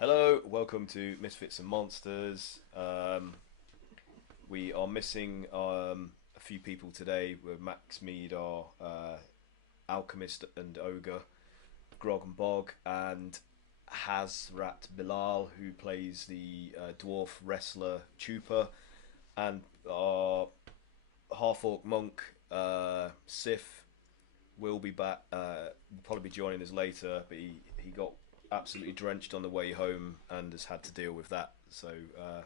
Hello, welcome to Misfits and Monsters. We are missing a few people today. Max Mead, our alchemist and ogre, Grog and Bog, and Hazrat Bilal, who plays the dwarf wrestler Chupa, and our half-orc monk Siff will be back. Will probably be joining us later, but he got absolutely drenched on the way home and has had to deal with that. So I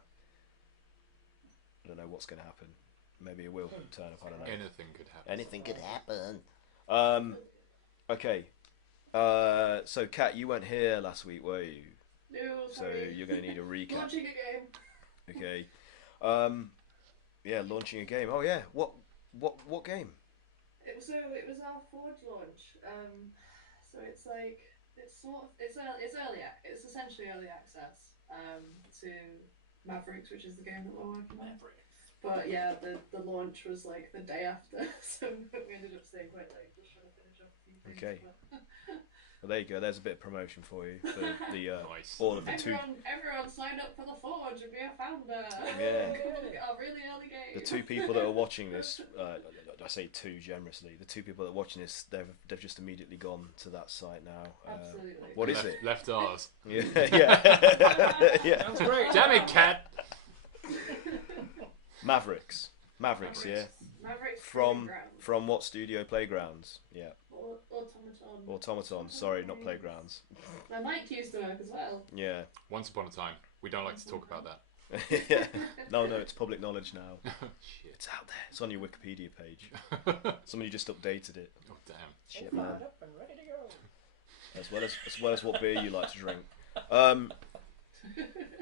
don't know what's going to happen. Maybe it will turn up. I don't know. Anything could happen. Anything could happen. Okay. So Kat, you weren't here last week, were you? No, So sorry. you're going to need a recap. Launching a game. Okay. Yeah, launching a game. Oh yeah. What game? It was our Forge launch. So it's like it's essentially early access. To Mavericks, which is the game that we're working on. But yeah, the launch was like the day after, so we ended up staying quite late just trying to finish off a few things. Okay. But Well, there you go. There's a bit of promotion for you for the Nice. all of the two. everyone sign up for the Forge and be a founder. Yeah. Look at our really early game. The two people that are watching this, I say two generously. The two people that are watching this, they've just immediately gone to that site now. Absolutely. What is it? Left ours. Yeah, yeah, yeah. Sounds great. Damn it, cat! Mavericks, yeah. Mavericks From Playground. what studio? Playgrounds. Yeah. Automaton. Automaton. Sorry, not Playgrounds. My mic used to work as well. Yeah. Once upon a time. We don't like to talk about that. Yeah. No, it's public knowledge now. Shit. It's out there. It's on your Wikipedia page. Somebody just updated it. Oh, damn. Shit, All man. fired up and ready to go. As well as what beer you like to drink. Okay.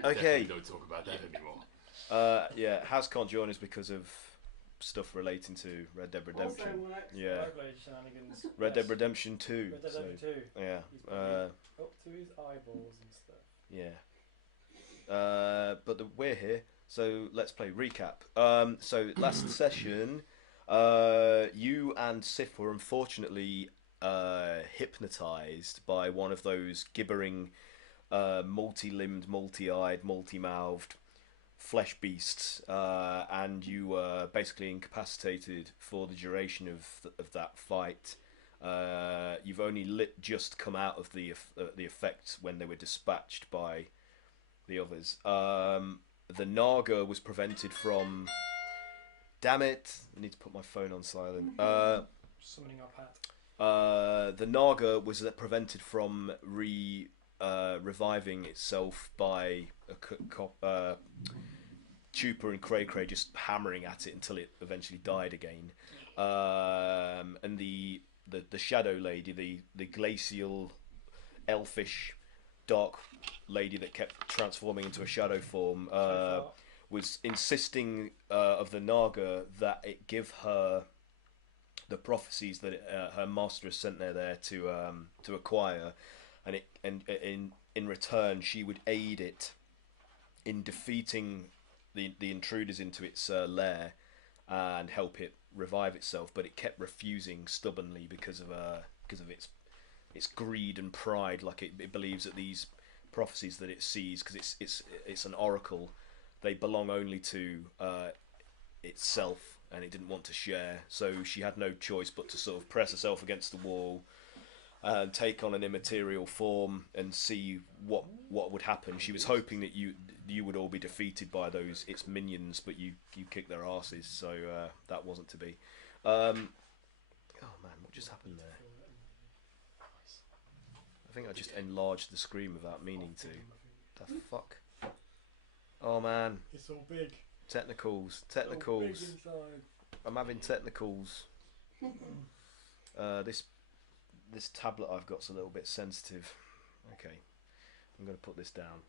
Definitely don't talk about that anymore. Yeah, Has can't join us because of stuff relating to Red Dead Redemption. Also works. Yeah. Roguelike shenanigans. Red Yes. Dead Redemption 2. Red Dead so, Redemption 2. yeah. He's probably up to his eyeballs and stuff. Yeah. But we're here, so let's play recap. So last session, you and Siff were unfortunately hypnotized by one of those gibbering, multi-limbed, multi-eyed, multi-mouthed flesh beasts, and you were basically incapacitated for the duration of that fight. You've only just come out of the effect when they were dispatched by the others. The Naga was prevented from. Damn it! I need to put my phone on silent. Summoning our pat. The Naga was prevented from reviving itself by Chupa and Cray-Cray just hammering at it until it eventually died again. And the shadow lady, the glacial, elfish, dark lady that kept transforming into a shadow form, was insisting of the Naga that it give her the prophecies that her master has sent there to acquire, and in return she would aid it in defeating the intruders into its lair and help it revive itself. But it kept refusing stubbornly because of its greed and pride. Like it believes that these prophecies that it sees, because it's an oracle, they belong only to itself, and it didn't want to share. So she had no choice but to sort of press herself against the wall and take on an immaterial form and see what would happen. She was hoping that you would all be defeated by its minions, but you kicked their asses, so that wasn't to be. Oh man, what just happened there? I think I just enlarged the screen without meaning to. The fuck? Oh man, It's all big. technicals. It's all big inside. I'm having technicals. This tablet I've got's a little bit sensitive. Okay, I'm gonna put this down.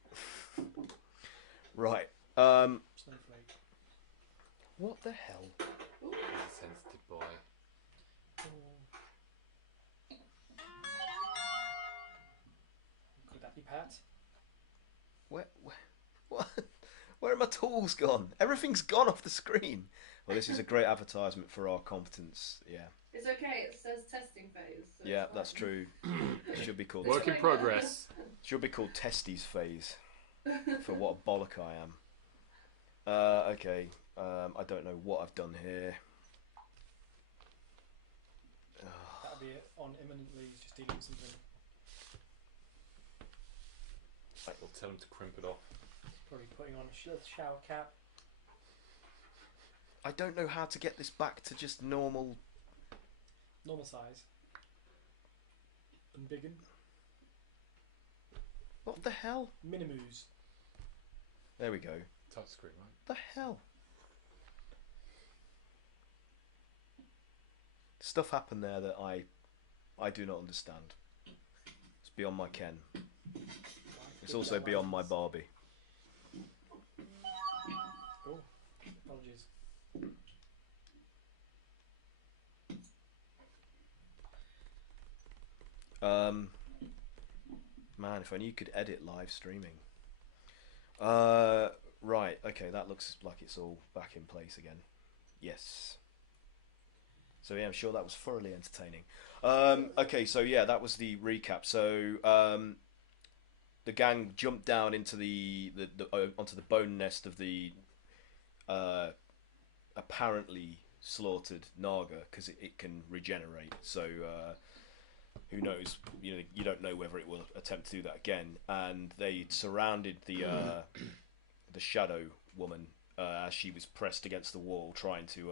Right. Snowflake. What the hell? Sensitive boy. Could that be Pat? Where what? Where am my tools gone? Everything's gone off the screen. Well, this is a great advertisement for our competence. Yeah. It's okay. It says testing phase. So Yeah, it's that's fine. true. It should be called Work in progress. should be called testes phase for what a bollock I am. Okay. I don't know what I've done here. That'll be it. On imminently, he's just dealing with something. We'll tell him to crimp it off. Probably putting on a shower cap. I don't know how to get this back to just normal. Normal size. Unbiggen. What the hell? Minimoos. There we go. Touchscreen, right? The hell? Stuff happened there that I do not understand. It's beyond my ken. It's also beyond my Barbie. Oh, apologies. Man, if only you could edit live streaming. Right, okay, that looks like it's all back in place again. Yes. So yeah, I'm sure that was thoroughly entertaining. Okay, so yeah, that was the recap. So the gang jumped down into onto the bone nest of the apparently slaughtered Naga because it can regenerate. So who knows? You don't know whether it will attempt to do that again. And they surrounded the shadow woman as she was pressed against the wall, trying to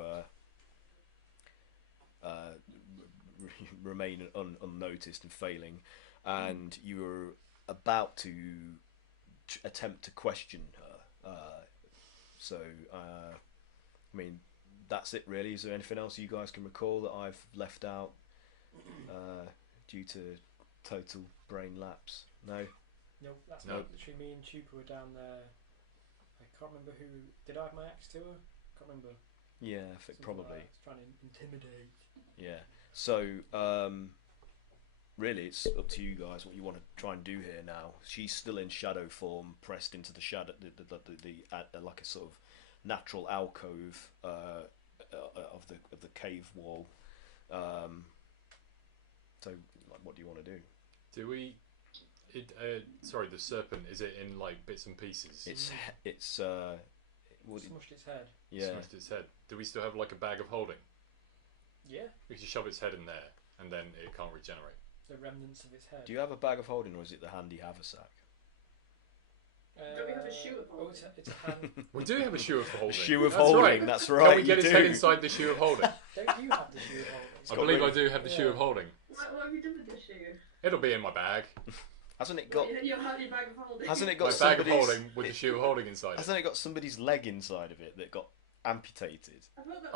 remain unnoticed and failing. And you were about to attempt to question her. So I mean, that's it really. Is there anything else you guys can recall that I've left out due to total brain lapse? No? Nope, that's Nope. literally me and Chupa were down there. I can't remember who. Did I have my axe to her? Can't remember. Yeah, I think Something probably. like that. Trying to intimidate. Yeah. So, really, it's up to you guys what you want to try and do here now. She's still in shadow form, pressed into the shadow, like a sort of natural alcove of the cave wall. So, like, what do you want to do? Do we? Sorry, the serpent. Is it in like bits and pieces? It's Smushed its head. yeah. Smashed its head. Do we still have like a bag of holding? Yeah, We can shove its head in there, and then it can't regenerate. the remnants of its head. Do you have a bag of holding, or is it the handy haversack? Don't we have a shoe of Oh, holding? it's a hand. We do have a shoe of holding. Shoe of That's holding. right. That's right. Can we get you its do. head inside the shoe of holding? Don't you have the shoe of holding? I got believe no- I do have the shoe of holding. What have you done with this shoe? It'll be in my bag. Hasn't it got? Your handy bag of holding. Hasn't it My got bag of somebody's? holding with the shoe of holding inside it. Hasn't it got somebody's leg inside of it that got amputated? I thought that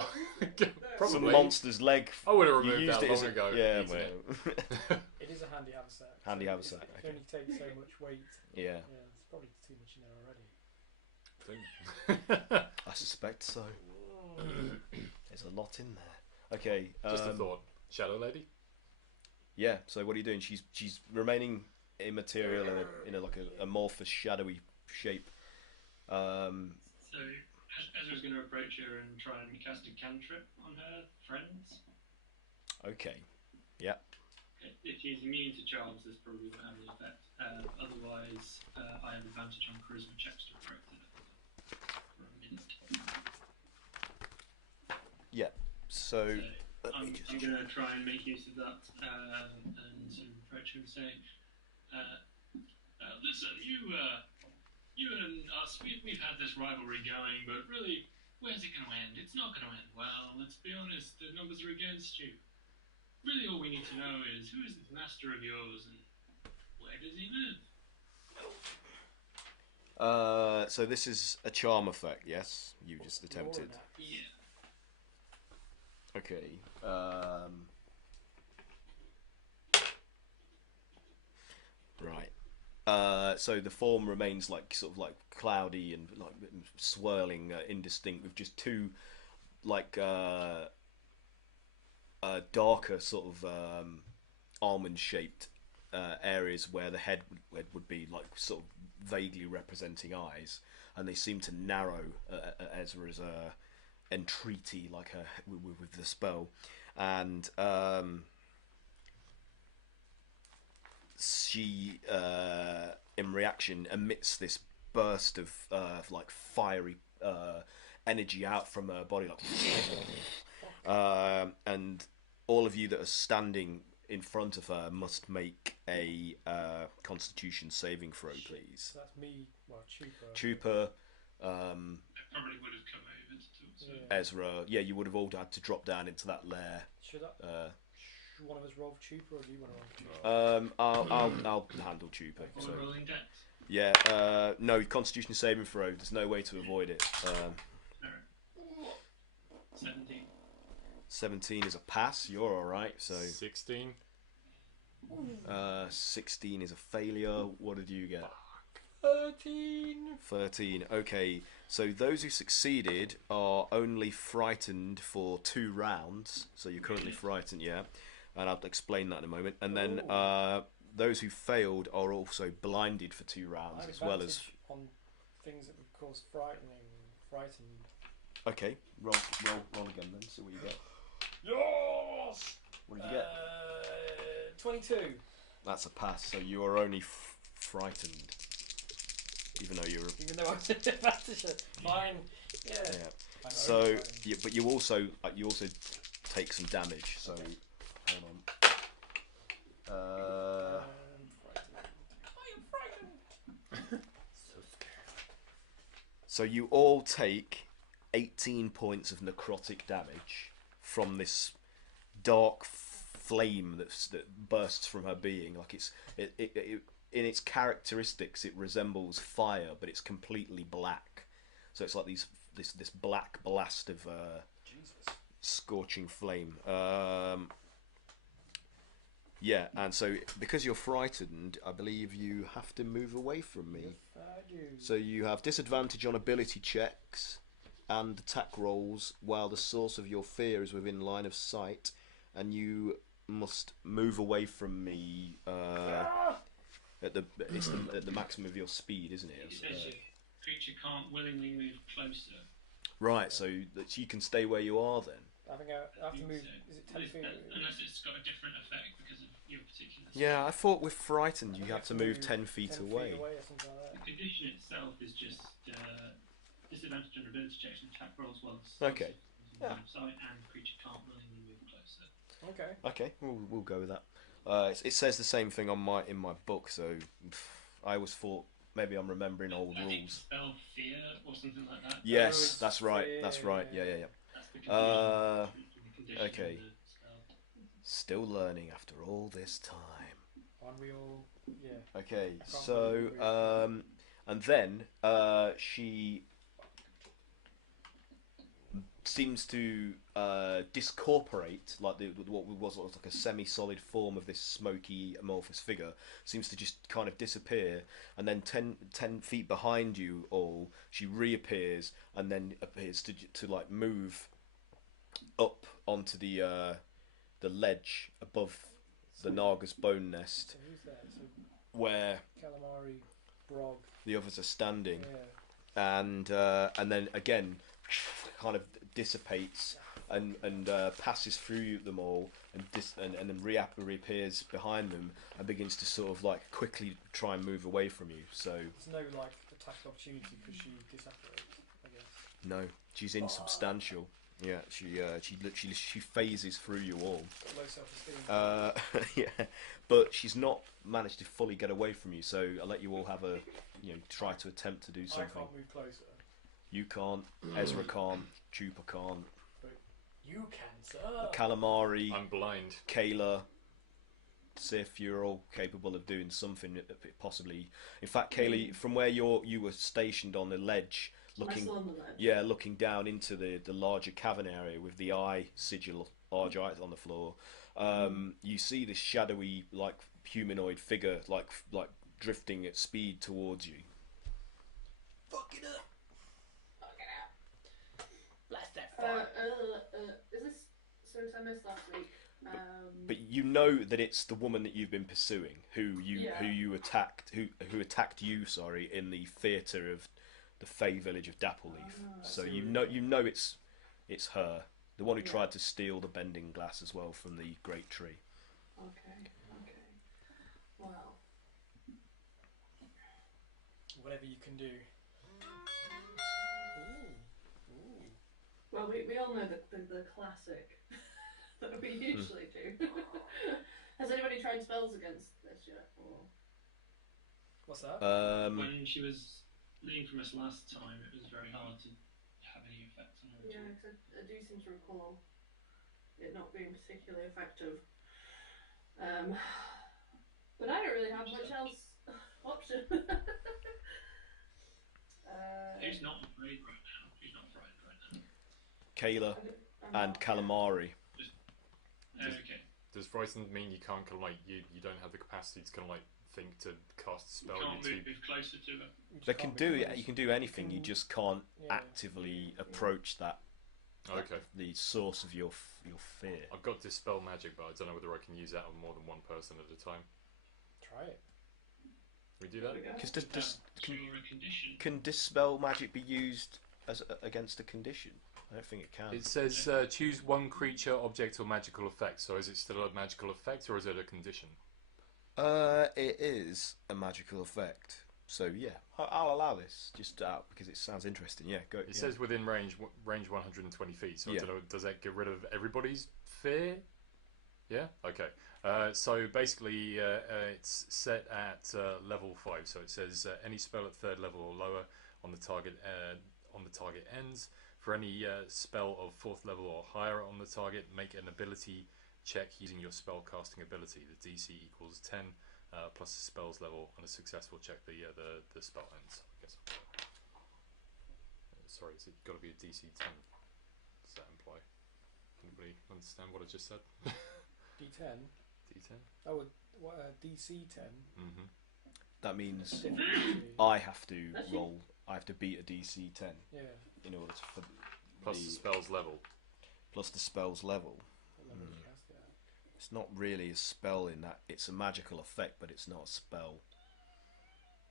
was Probably. Some monster's leg. I would have You removed used that it as long ago. Yeah, eaten it. well. It is a handy haversack. Handy so haversack, It okay. can only take so much weight. Yeah, Yeah, there's probably too much in there already. I suspect so. There's a lot in there. Okay. Just a thought. Shadow lady? Yeah. So what are you doing? She's remaining immaterial in a like a amorphous, shadowy shape. So Ezra's going to approach her and try and cast a cantrip on her friends. Okay. Yeah. If she's immune to charms, this probably won't have the effect. Otherwise, I have advantage on charisma checks to approach it for a minute. Yeah. So. I'm going to try and make use of that and sort of approach her and say, listen, you and us, we've had this rivalry going, but really, where's it going to end? It's not going to end well. Let's be honest, the numbers are against you. Really, all we need to know is who is this master of yours and where does he live? So this is a charm effect, yes? You just attempted. Yeah. Okay. Right. So the form remains sort of cloudy and like swirling, indistinct, with just two darker sort of almond-shaped areas where the head would be like sort of vaguely representing eyes, and they seem to narrow Ezra's entreaty, like with the spell, and she, in reaction, emits this burst of like fiery energy out from her body, like, and all of you that are standing in front of her must make a Constitution saving throw, please. So that's me, well, Chupa, I probably would have come over to talk to Yeah. Ezra. Yeah, you would have all had to drop down into that lair. Should one of us roll Chupa, or do you want to roll Chupa? I'll handle Chupa. or So. rolling dex. Yeah, no, Constitution saving throw. There's no way to avoid it. 17. 17 is a pass. You're all right. So 16. 16 is a failure. What did you get? 13. 13. Okay, so those who succeeded are only frightened for 2 rounds. So you're currently frightened, yeah. And I'll explain that in a moment. And then those who failed are also blinded for 2 rounds, I have as well as. advantage on things that would cause frightened. Okay, roll again then. See what you get. Yes. What did you get? 22. That's a pass. So you are only frightened, even though you're. Even though I'm advantage. Fine. Yeah. Yeah. I'm So, only frightened. but you also take some damage. So, hold on. I am frightened. So scared. So you all take 18 points of necrotic damage from this dark flame that bursts from her being. Like it in its characteristics, it resembles fire, but it's completely black. So it's like this black blast of Jesus. scorching flame. Yeah, and so because you're frightened, I believe you have to move away from me. Yes, I do. So you have disadvantage on ability checks and attack rolls while the source of your fear is within line of sight, and you must move away from me at the maximum of your speed, isn't it? It says your creature can't willingly move closer. Right, so that you can stay where you are then. I think I have to move. So, Is it 10 feet? unless it's got a different effect because of your particular. Yeah, I thought with frightened you I have think to I move 10 feet 10 away. or something like The that. condition itself is just disadvantage on ability checks and attack rolls while Okay. Yeah. sight and creature can't willingly move closer. Okay. Okay, we'll go with that. It says the same thing in my book, so I always thought maybe I'm remembering old I think rules. spell fear or something like that. Yes, it's that's right. fear, That's right. yeah. Yeah. That's the condition. The condition okay. of the spell. Still learning after all this time. Aren't we all? Yeah. Okay, can't so believe we- and then she seems to discorporate, like what was like a semi-solid form of this smoky amorphous figure seems to just kind of disappear, and then 10 feet behind you all she reappears and then appears to like move up onto the ledge above the Naga's bone nest So who's there? So where Kalamari, Brog. the others are standing. Yeah. And then again kind of dissipates and passes through them all and then reappears behind them and begins to sort of like quickly try and move away from you. So There's no like attack opportunity because she disapparates, I guess. no, she's insubstantial. Yeah, she phases through you all. Low self-esteem. Yeah, but she's not managed to fully get away from you. So I'll let you all have a try to attempt to do I something. can't move closer. You can't. Ezra can't. Chupa can't. You can, sir. Kalamari, I'm blind. Kaeyla, Siff, you're all capable of doing something. Possibly. In fact, Kaeyla, from where you were stationed on the ledge, looking. I'm still on the ledge. Yeah, looking down into the larger cavern area with the eye sigil, large eyes on the floor. You see this shadowy, like humanoid figure, like drifting at speed towards you. Fuck it up. Blast that Is this since I missed last week? But you know that it's the woman that you've been pursuing, who you attacked, who attacked you. Sorry, in the theatre of the Fey village of Dappleleaf. So see you what you know it's her, the one who Yeah. tried to steal the bending glass as well from the great tree. Okay. Well, Whatever you can do. Ooh. well, we all know the classic that we usually do. Has anybody tried spells against this yet? Or... What's that? When she was fleeing from us last time, it was very hard to have any effect on her. at Yeah, all. 'cause I do seem to recall it not being particularly effective. But I don't really have much else option. Who's not afraid right now? Who's not frightened right now? Kaeyla I'm and not- Kalamari. Okay. Does frightened mean you can't kind of like you don't have the capacity to kind of like think to cast a spell? Can't You're move closer to her. You just They can't can be do close. you can do anything. You Can- just can't yeah. actively approach that. Okay. The source of your fear. I've got dispel magic, but I don't know whether I can use that on more than one person at a time. Try it. We do that? There we go. Because Cure a condition. can dispel magic be used as against a condition? I don't think it can. It says choose one creature, object, or magical effect. So is it still a magical effect or is it a condition? It is a magical effect. So yeah, I'll allow this just because it sounds interesting. Yeah, go. It says within range 120 feet. So Yeah. I don't know. Does that get rid of everybody's fear? Yeah. Okay. So basically, it's set at level 5. So it says any spell at 3rd level or lower on the target ends. For any spell of 4th level or higher on the target, make an ability check using your spell casting ability. The DC equals 10 plus the spell's level. On a successful check, the spell ends. I guess. Sorry, it's got to be a DC 10. Does that imply? Anybody understand what I just said? D10. D10. Oh, what? DC 10. Mm-hmm. That means Difficulty. I have to That's roll. I have to beat a DC 10 Yeah. in order to for Plus the spell's level. plus the spell's level. What level did you cast it at? It's not really a spell in that it's a magical effect, but it's not a spell.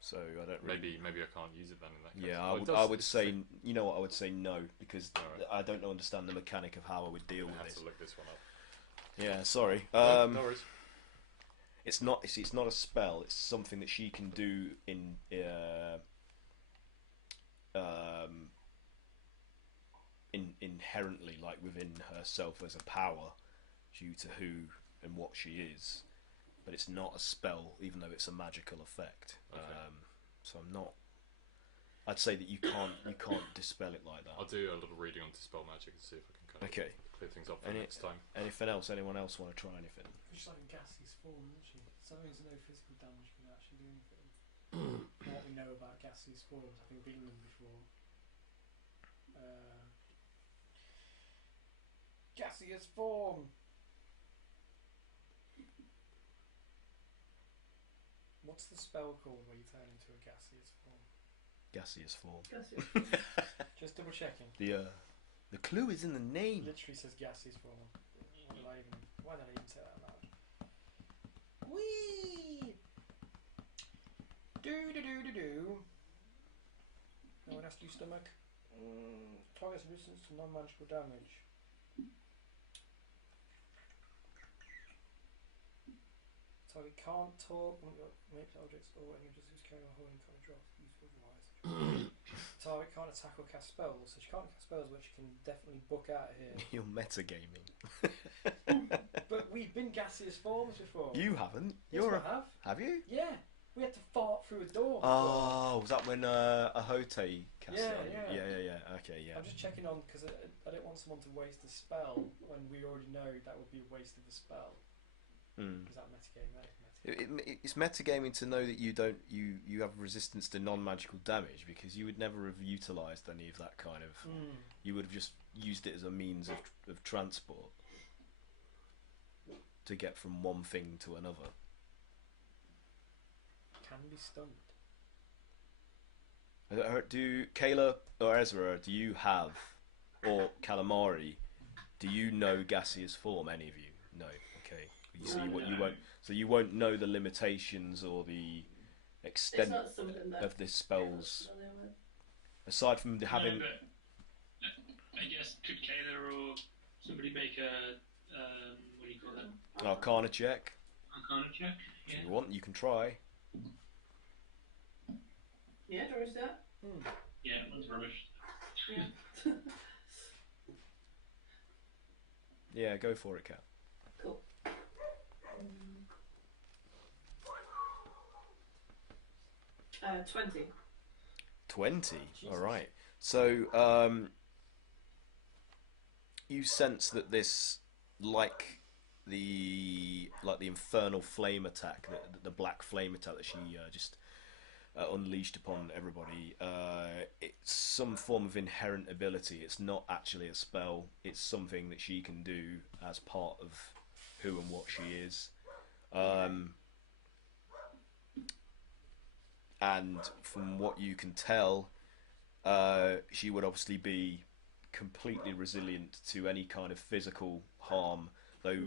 So I don't really. Maybe I can't use it then in that case. Yeah, Well, it I does- would it's say, the- you know what, I would say no, because Alright. I don't understand the mechanic of how I would deal I with have this. to look this one up. Yeah, sorry. No worries. It's not a spell. It's something that she can do inherently, like within herself as a power, due to who and what she is. But it's not a spell, even though it's a magical effect. Okay. So I'm not. I'd say that you can't dispel it like that. I'll do a little reading on dispel magic and see if I can kind of Okay. clear things up for Any- next time. Anything else? Anyone else want to try anything? She's like in gaseous form, isn't she? So that means no physical damage can actually do anything. From what we know about gaseous forms, having been them before. Gaseous form! What's the spell called where you turn into a gaseous form? Gaseous form. Just double checking. The clue is in the It name. literally says gaseous form. Why did I even say that loud? Whee! Do. No one has to do stomach. Target's resistance to non-magical damage. Target can't talk, manipulate objects, or any objects who's carrying or holding can't drop. Useful otherwise. Target can't attack or cast spells, so she can't cast spells, but she can definitely book out of here. You're metagaming. But we've been gaseous forms before. You haven't. Yes, You're. I have. Have you? Yeah, we had to fart through a door. before. Oh, was that when Ahote cast Yeah, it on you? yeah. Yeah. Okay, yeah. I'm just checking on because I don't want someone to waste a spell when we already know that would be a waste of a spell. Mm. Is that metagame? That is metagame. It's metagaming to know that you have resistance to non-magical damage, because you would never have utilised any of that kind of. You would have just used it as a means of transport to get from one thing to another. Can be stunned. Do Kaeyla or Ezra, do you have, or Kalamari, do you know gaseous form? Any of you? No. Okay. So you won't know the limitations or the It's extent not something that of this spell's. Aside from having. No, but I guess could Kaeyla or somebody make a what do you call it? Arcana check. Arcana check. Yeah. If you want, you can try. Yeah, do you want to do that? Yeah, one's rubbish. Yeah. Yeah, go for it, Kat. Cool. 20. 20. Jesus. All right. So you sense that this, like the infernal flame attack, the black flame attack that she just unleashed upon everybody, it's some form of inherent ability. It's not actually a spell. It's something that she can do as part of who and what she is. And from what you can tell, she would obviously be completely resilient to any kind of physical harm, though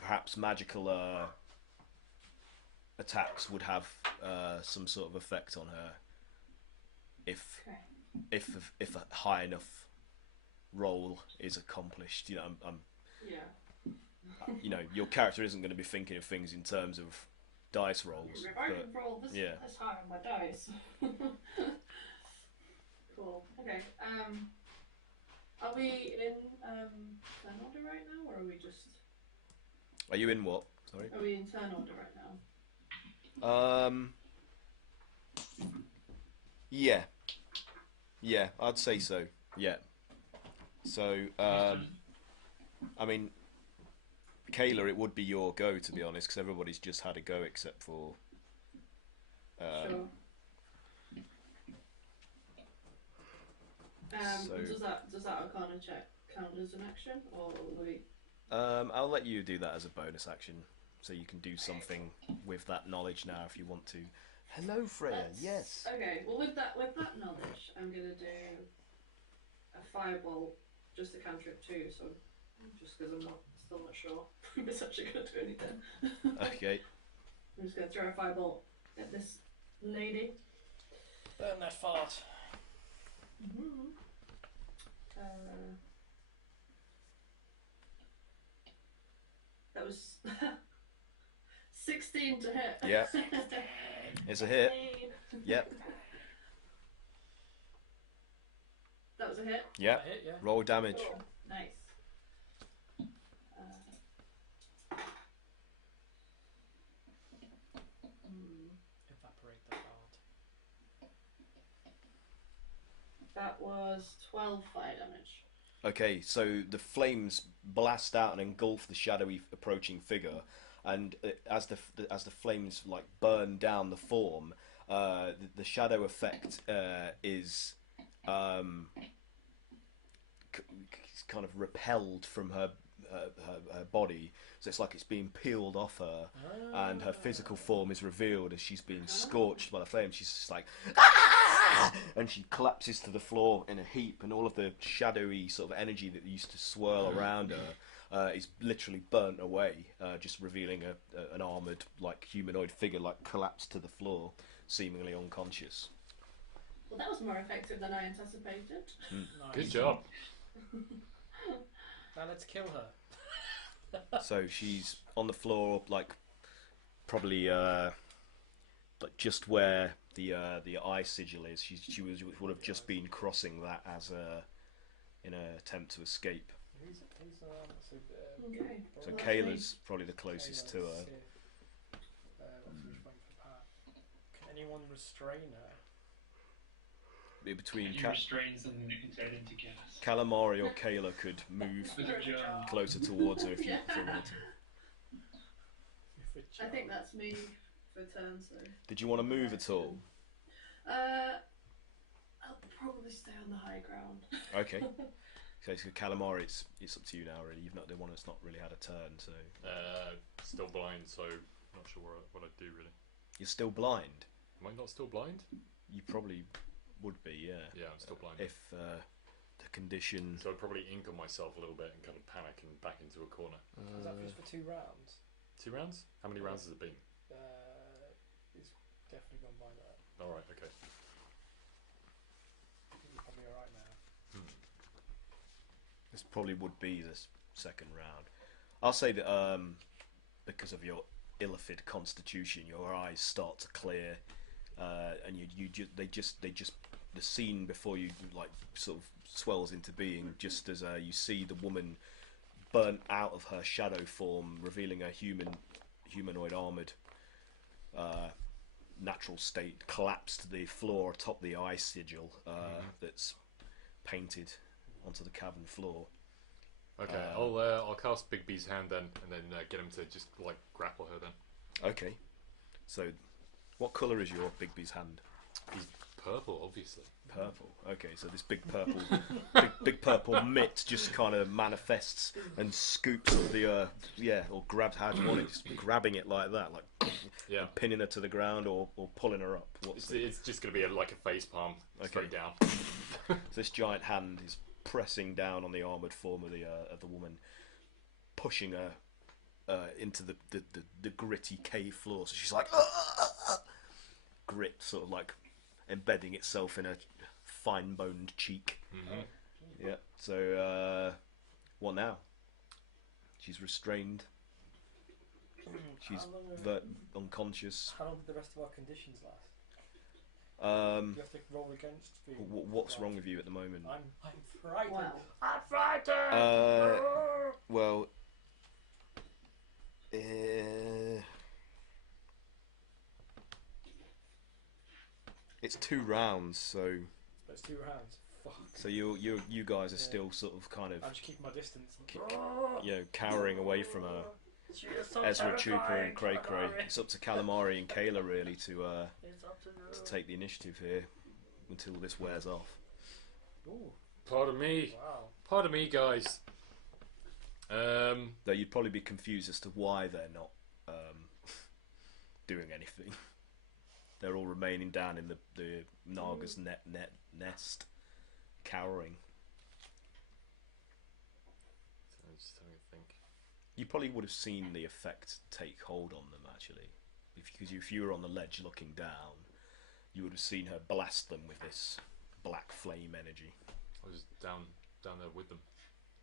perhaps magical attacks would have some sort of effect on her if a high enough roll is accomplished. You know, Yeah. you know, your character isn't going to be thinking of things in terms of dice rolls. If I But can roll this, yeah. this high on my dice. Cool. Okay. Are we in turn order right now, or are we just? are you in what? Sorry. Are we in turn order right now? Yeah. Yeah, I'd say so. Yeah. So, I mean, Kaeyla, it would be your go, to be honest, because everybody's just had a go except for. Sure. Does that Arcana check count as an action, or will we? I'll let you do that as a bonus action, so you can do something with that knowledge now if you want to. Hello, Freya. Yes. Okay. Well, with that knowledge, I'm gonna do a fireball just to counter it too. So just because I'm still not sure if it's actually gonna do anything. Okay. I'm just gonna throw a fireball at this lady. Burn that fart. Mm-hmm. That was 16 to hit. Yeah. It's a hit. Yep. That was a hit. Yep. Hit, yeah. Roll damage. Cool. Nice. Evaporate the fart. That was 12 fire damage. Okay, so the flames blast out and engulf the shadowy approaching figure, and as the flames like burn down the form, the shadow effect is kind of repelled from her body, so it's like it's being peeled off her, and her physical form is revealed as she's being scorched by the flames. She's just like, ah! And she collapses to the floor in a heap, and all of the shadowy sort of energy that used to swirl around her is literally burnt away, just revealing an armoured, like humanoid figure, like collapsed to the floor, seemingly unconscious. Well, that was more effective than I anticipated. Nice. Good job. Now let's kill her. So she's on the floor, like probably like just where the eye sigil is. She would have just been crossing that as in an attempt to escape. Okay. So Well, Kayla's probably the closest to her. Siff. What's which one for Pat? Can anyone restrain her? Between If you restrain something that can turn into gas. Kalamari or Kaeyla could move With a jar. closer towards her if you wanted to. I think that's me for turn, so. Did you want to move at all? I'll probably stay on the high ground. Okay. So Kalamari, it's up to you now. Really, you've not the one that's not really had a turn, so Still blind, so not sure what I'd do really. you're still blind. Am I not still blind? You probably would be, yeah. Yeah, I'm still blind. If the condition. So I'd probably ink on myself a little bit and kind of panic and back into a corner. Is that just for 2 rounds? 2 rounds? How many rounds has it been? It's definitely gone by that. Alright, okay. This probably would be the second round. I'll say that because of your illithid constitution, your eyes start to clear, and the scene before you like sort of swells into being just as you see the woman burnt out of her shadow form, revealing a humanoid armoured natural state, collapsed to the floor atop the eye sigil that's painted onto the cavern floor. Okay, I'll cast Bigby's hand then, and then get him to just like grapple her then. Okay, so what colour is your Bigby's hand? He's purple, obviously. Purple. Okay, so this big purple mitt just kind of manifests and scoops up the or grabs how do you want it, just grabbing it like that, like and pinning her to the ground or pulling her up. It's just going to be like a face palm straight down. So this giant hand is pressing down on the armoured form of the woman, pushing her into the gritty cave floor. So she's like grit, sort of like embedding itself in a fine-boned cheek. Yeah. So what now? She's restrained. She's unconscious. How long did the rest of our conditions last? You have to roll against. What's wrong with you at the moment? I'm frightened. Wow. I'm frightened. Well, it's 2 rounds, so. It's 2 rounds. Fuck. So you guys are still sort of kind of. I'm just keeping my distance. Cowering away from her. Ezra, Chupa, and Cray-Cray. It's up to Kalamari and Kaeyla really to take the initiative here until this wears off. Ooh. Pardon me. Wow. Pardon me, guys. Though you'd probably be confused as to why they're not doing anything. They're all remaining down in the Naga's nest, cowering. I'm just having a think. You probably would have seen the effect take hold on them actually, because if you were on the ledge looking down, you would have seen her blast them with this black flame energy. I was down there with them.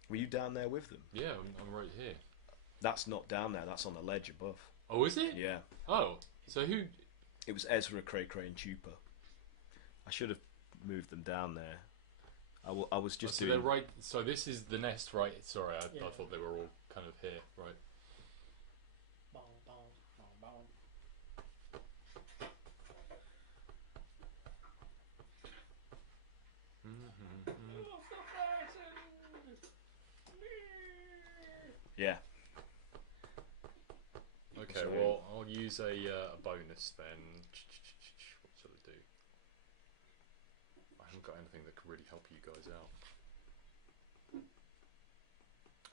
Were you down there with them? Yeah, I'm right here. That's not down there. That's on the ledge above. Oh, is it? Yeah. Oh, so who? It was Ezra, Cray-Cray, and Chupa. I should have moved them down there. I was just so doing. they're right. So this is the nest, right? Sorry, I thought they were all kind of here, right? Yeah. Okay, So- well, I'll use a bonus then. What shall I do? I haven't got anything that can really help you guys out.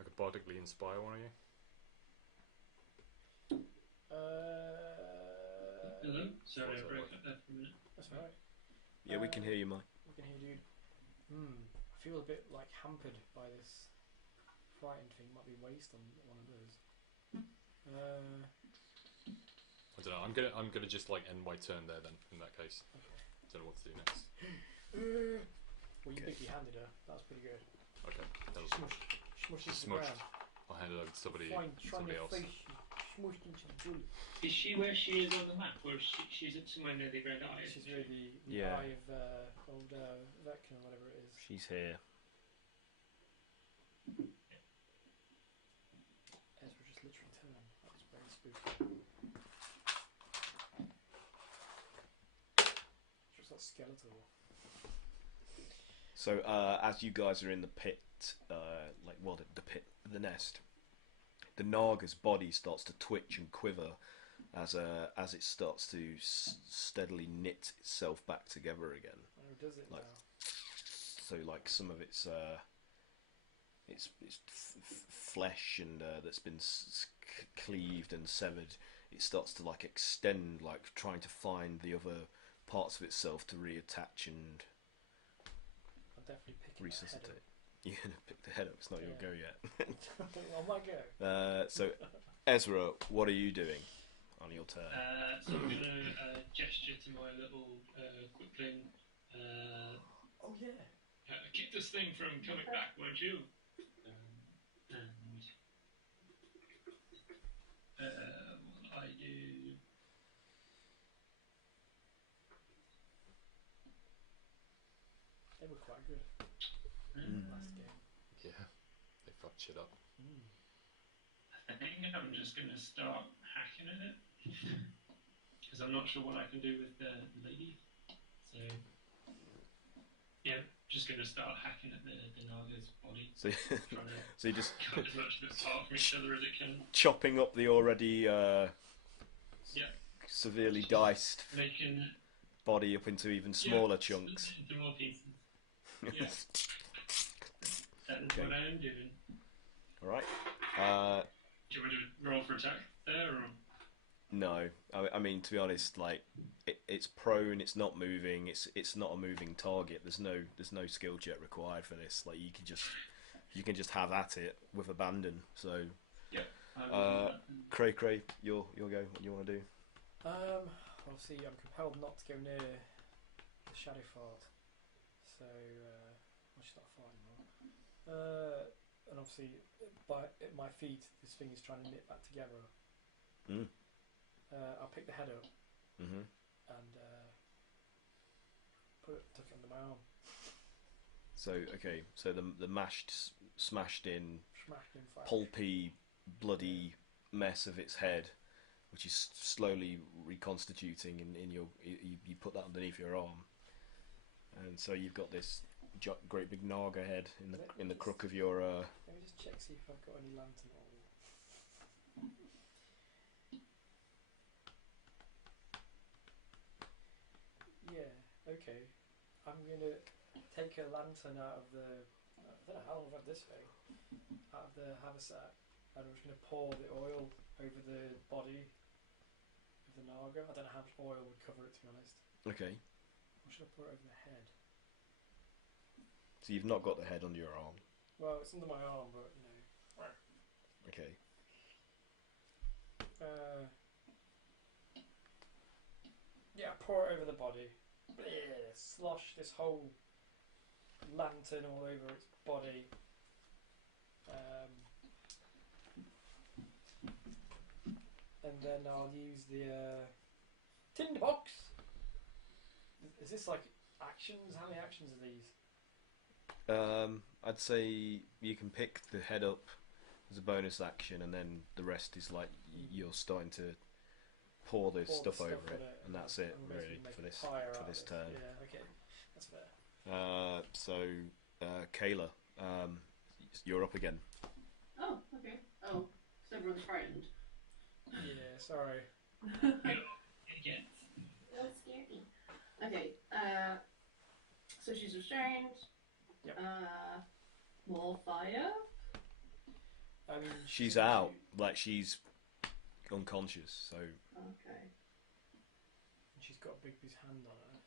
I could bardically inspire one of you. Hello? Sorry, I What's broke that up there for a minute. That's alright. Yeah, we can hear you, Mike. We can hear you, dude. I feel a bit like hampered by this frightened thing. Might be waste on one of those. I don't know. I'm gonna just like end my turn there then. In that case, Okay. don't know what to do next. Well, you Okay. bigly handed her. That was pretty good. Okay, that'll Smushed into the Smushed. ground. I'll hand it over to somebody Shine your else. face. Smushed into the bullet. Is she where she is on the map, or is she's at somewhere near the red eye? She's really the Yeah. eye of old Vecna, whatever it is. She's here. Ezra just literally turned. That was very spooky. Just that skeletal. So as you guys are in the pit, the nest, the Naga's body starts to twitch and quiver as it starts to steadily knit itself back together again. Oh, does it Like- now? So like some of its flesh and that's been cleaved and severed, it starts to like extend, like trying to find the other parts of itself to reattach and I'm definitely picking resuscitate. You're gonna pick the head up. It's not your go yet. On my go. So Ezra, what are you doing on your turn? So I'm gonna gesture to my little quickling. Oh yeah. Keep this thing from coming back, won't you? were quite good last game. Yeah, they fucked shit up. I think I'm just going to start hacking at it. Because I'm not sure what I can do with the lady. So, yeah, just going to start hacking at the Naga's body. So, Trying to so you just cut as much of it apart from each other as it can. chopping up the already severely diced Making body up into even smaller chunks. into more pieces. Yeah. That's Okay. what I am doing. All right. Do you want to roll for attack there, or? No, I mean, to be honest, like it's prone, it's not moving, it's not a moving target. There's no skill check required for this. Like you can just have at it with abandon. So, Cray-Cray, you'll go. What do you want to do? Obviously, I'm compelled not to go near the shadow fart, so she's not far anymore. And obviously, at my feet, this thing is trying to knit back together. I'll pick the head up and tuck it under my arm. So okay, so the smashed in, fire. pulpy, bloody mess of its head, which is slowly reconstituting in your. You put that underneath your arm, and so you've got this great big naga head in the crook of your. Let me just check see if I've got any lantern oil. Yeah, okay. I'm gonna take a lantern out of the. I don't know how long I've had this thing. Out of the haversack, and I'm just gonna pour the oil over the body of the naga. I don't know how much oil would cover it, to be honest. Okay. Or should I pour it over the head? So you've not got the head under your arm. Well, it's under my arm, but you know. Okay. Yeah, pour it over the body. Bleh, slosh this whole lantern all over its body. And then I'll use the tinderbox. Is this like actions? How many actions are these? I'd say you can pick the head up as a bonus action, and then the rest is like you're starting to pour the stuff over it, and that's it really for this turn. Yeah, okay, that's fair. So Kaeyla, you're up again. Oh, okay. Oh, so everyone's frightened. Yeah, sorry. Yeah. That's scary. Okay, so she's restrained. Yep. More fire? I mean, She's out, like she's unconscious, so Okay. she's got Bigby's hand on her,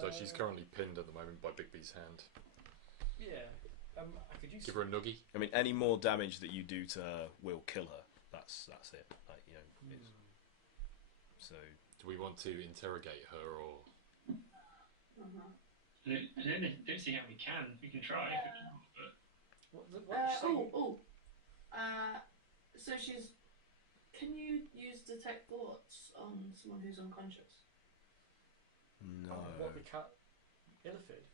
So she's currently pinned at the moment by Bigby's hand. Yeah. I could use. Give her a noogie. I mean, any more damage that you do to her will kill her. That's it. Like it's, so. Do we want to interrogate her or? Uh-huh. I don't see how we can. We can try. But So she's. Can you use detect thoughts on someone who's unconscious? No, What the cat? Illithid?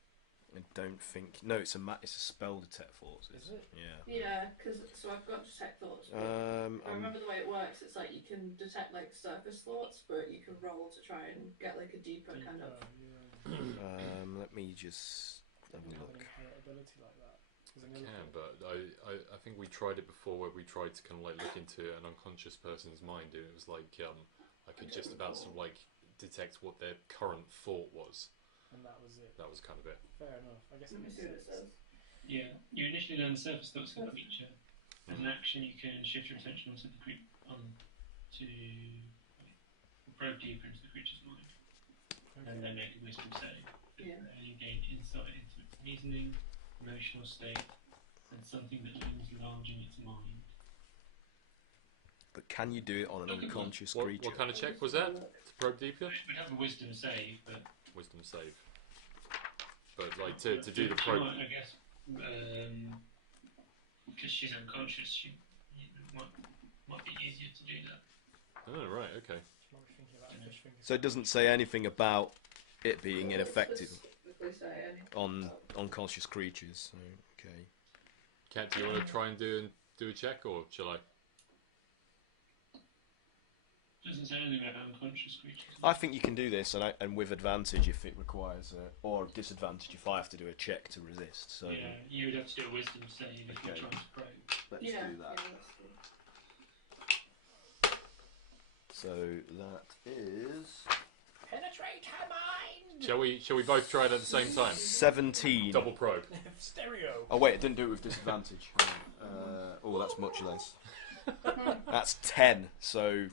I don't think. No, it's a spell detect thoughts. Is it? Yeah. Yeah, because so I've got detect thoughts. But I remember the way it works. It's like you can detect like surface thoughts, but you can roll to try and get like a deeper kind of. Yeah. Let me just have a look. An ability like that. I can, but I think we tried it before where we tried to kind of like look into an unconscious person's mind, and it was like I could just about sort of like detect what their current thought was. And that was it. That was kind of it. Fair enough. I guess it Let me makes see what it sense. says. yeah, you initially learn the surface thoughts of the creature. As an action, you can shift your attention onto the probe deeper into the creature's mind, and then make a wisdom save. Yeah. And you gain insight into its reasoning, emotional state, and something that looms large in its mind. But can you do it on an unconscious creature? What kind of check was that? To probe deeper? It would have a wisdom save, but Wisdom save. But like to do the probe. I guess because she's unconscious, it might be easier to do that. Oh right, okay. She might be thinking about fish fingers. So it doesn't say anything about it being ineffective. The specifically say anything on about- unconscious creatures. So, okay. Cat, do you want to try and do a check, or shall I? Doesn't say anything about unconscious creatures. I think you can do this, and with advantage if it requires, or disadvantage if I have to do a check to resist. So Yeah, you would have to do a wisdom save if you're Okay. trying to probe. let's Yeah, do that. yeah, that's good. So that is Penetrate her mind! Shall we both try it at the same time? 17. Double probe. Stereo. Oh wait, it didn't do it with disadvantage. Oh, that's much less. That's 10. So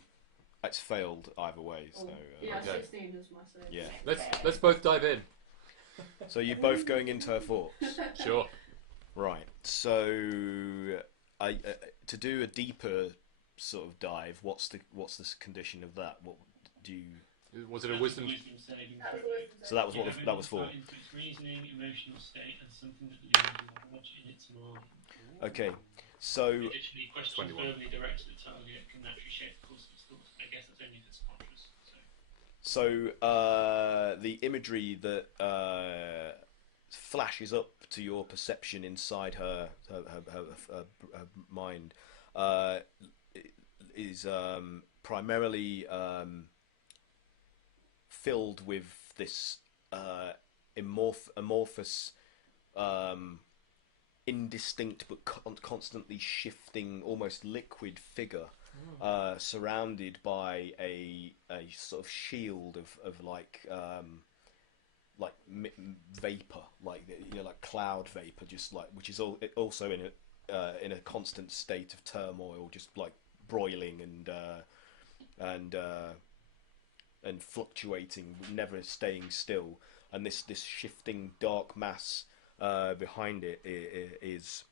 it's failed either way. So Yeah, Okay. 16 is my save. yeah. Let's both dive in. So you're both going into her fort. Sure. Right. So, to do a deeper sort of dive, what's the condition of that? What do you? Was it a That was wisdom? saving That was throw. a wisdom So that was what Yeah, that was for. into its reasoning, emotional state, and something that loses large in its mind. Okay. So Additionally, questions 21. verbally directed at the target can naturally shape the course of its thoughts. I guess that's only if it's conscious. the imagery that flashes up to your perception inside her mind is primarily filled with this amorphous, indistinct but constantly shifting, almost liquid figure, surrounded by a sort of shield of like vapor, like like cloud vapor, just like, which is also in a constant state of turmoil, just like broiling and fluctuating, never staying still. And this shifting dark mass behind it is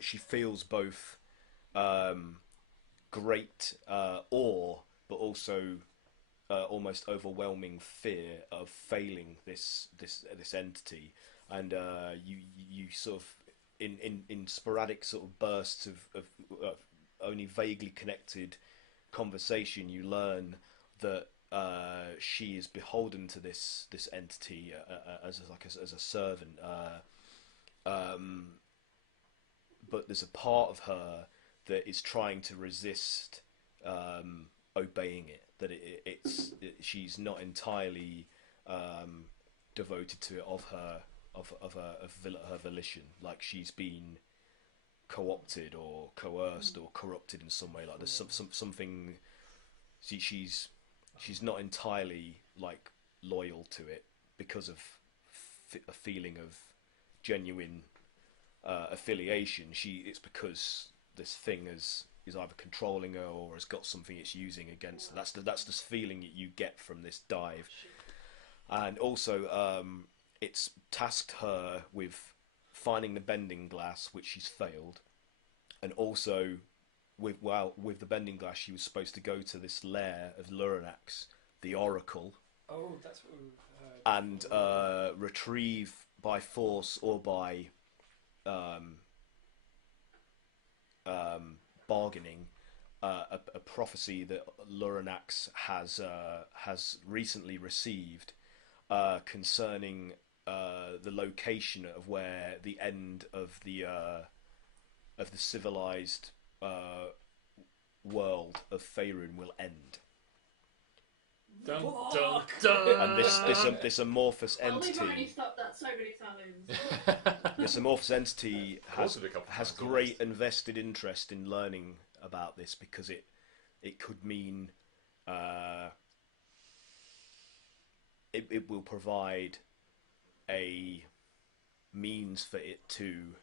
she feels both great awe, but also almost overwhelming fear of failing this entity. And you sort of in sporadic sort of bursts of only vaguely connected conversation, you learn that she is beholden to this entity as a servant, but there's a part of her that is trying to resist obeying it. That she's not entirely devoted to it of her volition. Like she's been co-opted or coerced or corrupted in some way. Like there's something. She's not entirely like loyal to it because of a feeling of genuine affiliation. It's because this thing is either controlling her or has got something it's using against her. That's the feeling that you get from this dive. And also it's tasked her with finding the bending glass, which she's failed, and also with the bending glass she was supposed to go to this lair of Luranax, the Oracle, Oh, that's what we've heard. and retrieve by force or by bargaining a prophecy that Luranax has recently received concerning the location of where the end of the civilized world of Faerun will end. Dun, dun, dun. And this amorphous Well, we've already entity, stopped that so many times. this amorphous entity Paused it a couple has times, great and vested interest in learning about this, because it could mean it will provide a means for it to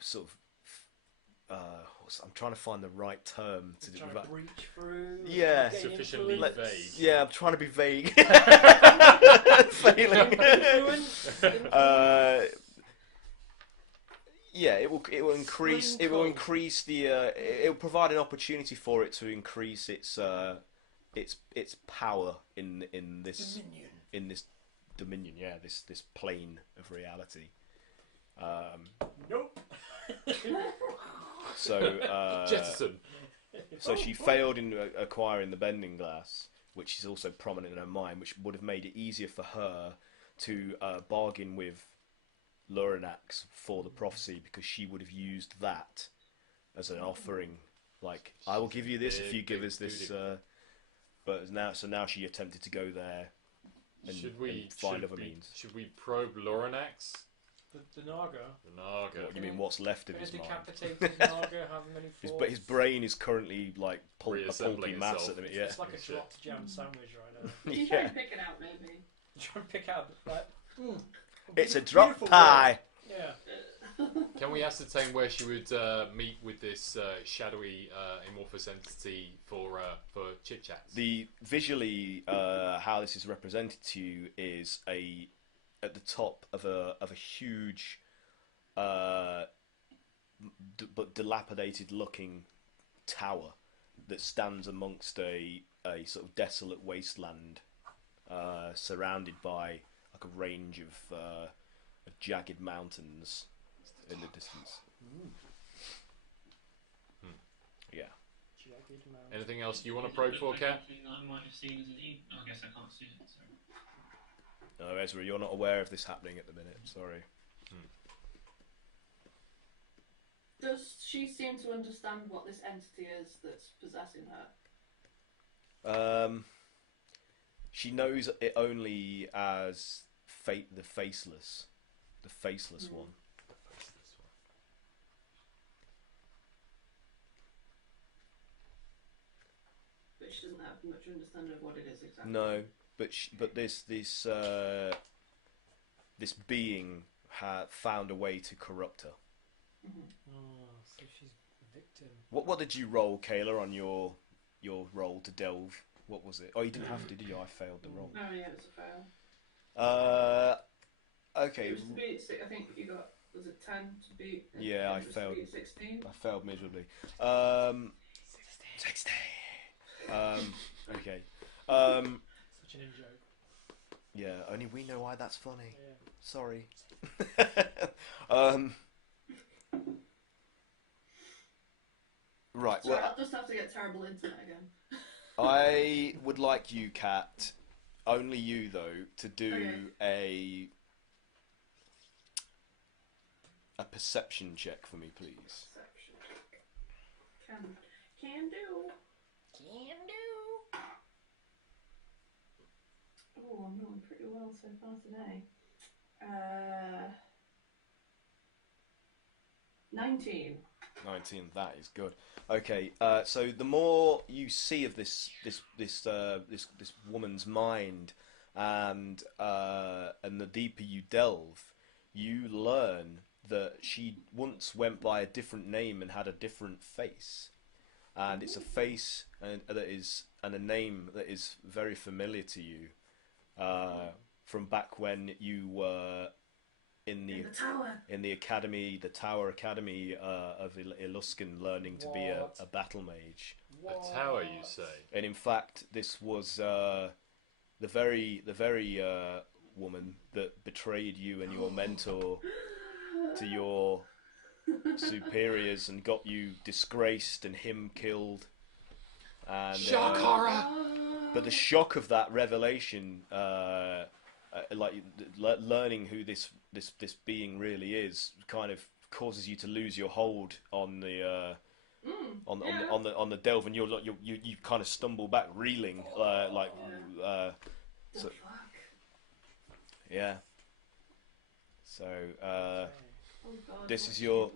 sort of I'm trying to find the right term to do Trying without. to breach through. Yeah. gain Sufficiently influence. vague. Yeah, I'm trying to be vague. Failing. Influence. Yeah, it will increase. It will increase the. It will provide an opportunity for it to increase its power in this Dominion. in this dominion. Yeah, this plane of reality. Nope. So Jettison. So she failed in acquiring the bending glass, which is also prominent in her mind, which would have made it easier for her to bargain with Loranax for the prophecy, because she would have used that as an offering. Like, I will give you this if you give us this. But now she attempted to go there and, find other means. Should we probe Loranax? The Naga. The Naga. What, you mean what's left of his A mind? decapitated Naga have many forms? His brain is currently like a pulpy Reassembling mass itself. at the minute. Yeah. It's like a dropped jam sandwich right now. You try and pick it out, maybe. Try and pick out like. It's a drop pie. Yeah. Can we ascertain where she would meet with this shadowy amorphous entity for chit chats? The visually, how this is represented to you is at the top of a huge, but dilapidated looking tower that stands amongst a sort of desolate wasteland, surrounded by like a range of jagged mountains in the distance. Yeah. Jagged mountain. Anything else you want to probe for, Kat? I might have seen as an I guess I can't see it. So. No, Ezra, you're not aware of this happening at the minute. Sorry. Does she seem to understand what this entity is that's possessing her? She knows it only as the faceless one. But she doesn't have much understanding of what it is exactly. No, but this being had found a way to corrupt her. Oh, so she's a victim. What did you roll, Kaeyla, on your roll to delve? What was it? Oh, you didn't have to, did you? I failed the roll. Oh yeah, it was a fail. Okay. It was to beat, I think you got, was it 10 to beat? Yeah, I it was failed. To beat 16. I failed miserably. 16. Okay. Such an in-joke. Yeah, only we know why that's funny. Yeah. Sorry. Right. Sorry, Well, I'll just have to get terrible internet again. I would like you, Kat, only you though, to do Okay. a perception check for me, please. Perception. Can do. Oh, I'm doing pretty well so far today. 19. 19. That is good. Okay. So the more you see of this woman's mind, and the deeper you delve, you learn that she once went by a different name and had a different face, and it's a face and a name that is very familiar to you from back when you were in the academy, the Tower Academy of Illuskin, learning to be a battle mage. A tower, you say? And in fact, this was the very woman that betrayed you and your mentor to your superiors and got you disgraced and him killed. And Shock horror! but the shock of that revelation, learning who this being really is, kind of causes you to lose your hold on the on the delve, and you kind of stumble back, reeling, so, yeah. So this is your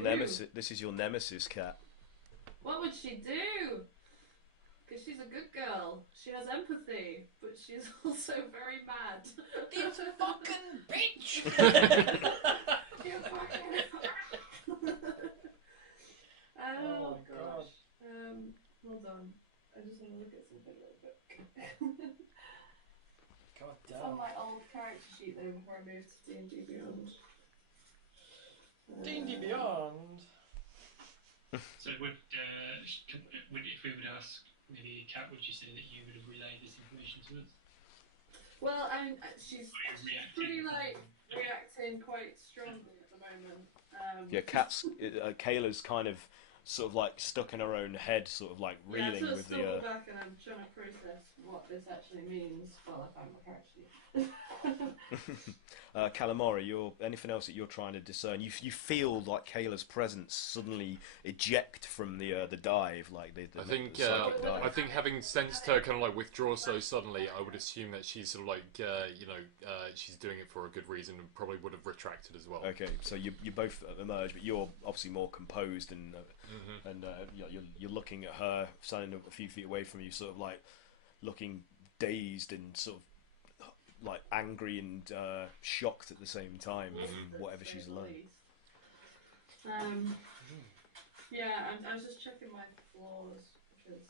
nemesis. This is your nemesis, Kat. What would she do? Because she's a good girl. She has empathy, but she's also very mad. This fucking bitch! You fucking... oh gosh. Hold on. I just want to look at something real quick. God It's damn. on my old character sheet though before I moved to D&D Beyond. D&D Beyond. So if we would ask maybe Kat, would you say that you would have relayed this information to us? Well, I mean, she's Or you reacted? pretty reacting quite strongly at the moment. Yeah, Kat's Kaela's kind of sort of like stuck in her own head, sort of like Yeah, reeling I with sort of the. stumble back and I'm trying to process what this actually means while I find my character sheet. Kalamari, anything else that you're trying to discern? You feel like Kaeyla's presence suddenly eject from the dive, like the psychic dive. I think having sensed her kind of like withdraw so suddenly, I would assume that she's sort of like she's doing it for a good reason and probably would have retracted as well. Okay, so you both emerge, but you're obviously more composed and you're looking at her, standing a few feet away from you, sort of like looking dazed and sort of like angry and shocked at the same time, whatever she's learned. Yeah, I was just checking my flaws because.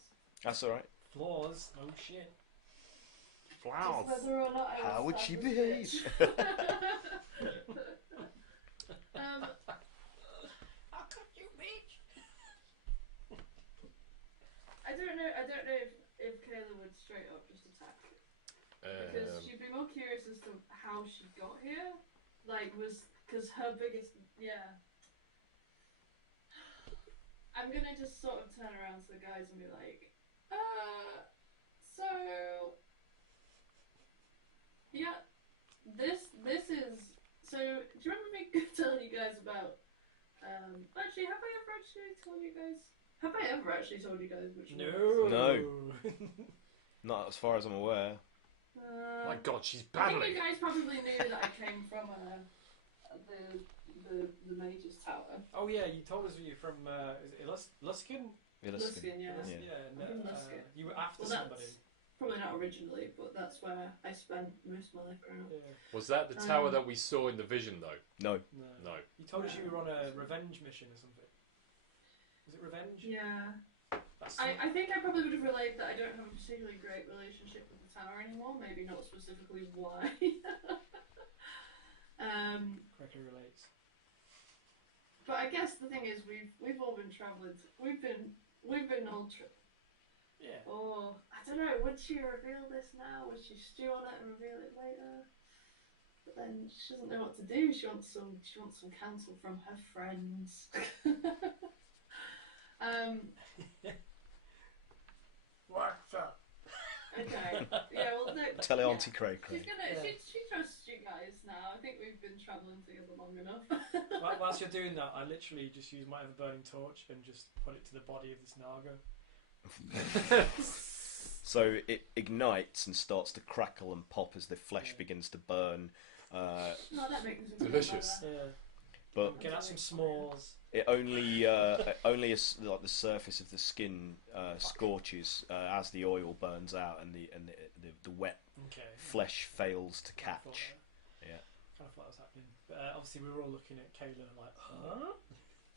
That's all right. Flaws? Oh shit. Flaws. Whether or not I How was would she sad behave? How could you, bitch? I don't know if Kaeyla would straight up just attack. Because she'd be more curious as to how she got here. Like, because her biggest. Yeah. I'm gonna just sort of turn around to the guys and be like, so. Yeah, this is. So, do you remember me telling you guys about. Actually, have I ever actually told you guys. Have I ever actually told you guys which one? No. Not as far as I'm aware. My God, she's I battling. think you guys probably knew that I came from the Mage's Tower. Oh yeah, you told us you were from is it Luskin? Luskin, yeah. No, Luskin. you were after Well, somebody. Probably not originally, but that's where I spent most of my life growing up. Yeah. Was that the tower that we saw in the vision, though? No. No. You told us you were on a revenge mission or something. Was it revenge? Yeah. That's I think I probably would have relayed that I don't have a particularly great relationship with the tower anymore. Maybe not specifically why. correctly relates. But I guess the thing is, we've all been travelling. We've been all. Yeah. Oh, I don't know. Would she reveal this now? Would she stew on it and reveal it later? But then she doesn't know what to do. She wants some counsel from her friends. What's up? Okay. Yeah. Well, no, Tell yeah. Auntie Cray-Cray. She trusts you guys now. I think we've been travelling together long enough. Whilst you're doing that, I literally just use my ever-burning torch and just put it to the body of this Naga. So it ignites and starts to crackle and pop as the flesh begins to burn. No, that makes me feel Delicious. better. Yeah. But Get out some s'mores. it only like the surface of the skin scorches as the oil burns out and the wet Okay. flesh fails to Kind of thought catch. that. Yeah. Kind of thought that was happening. But obviously we were all looking at Kaeyla like, huh?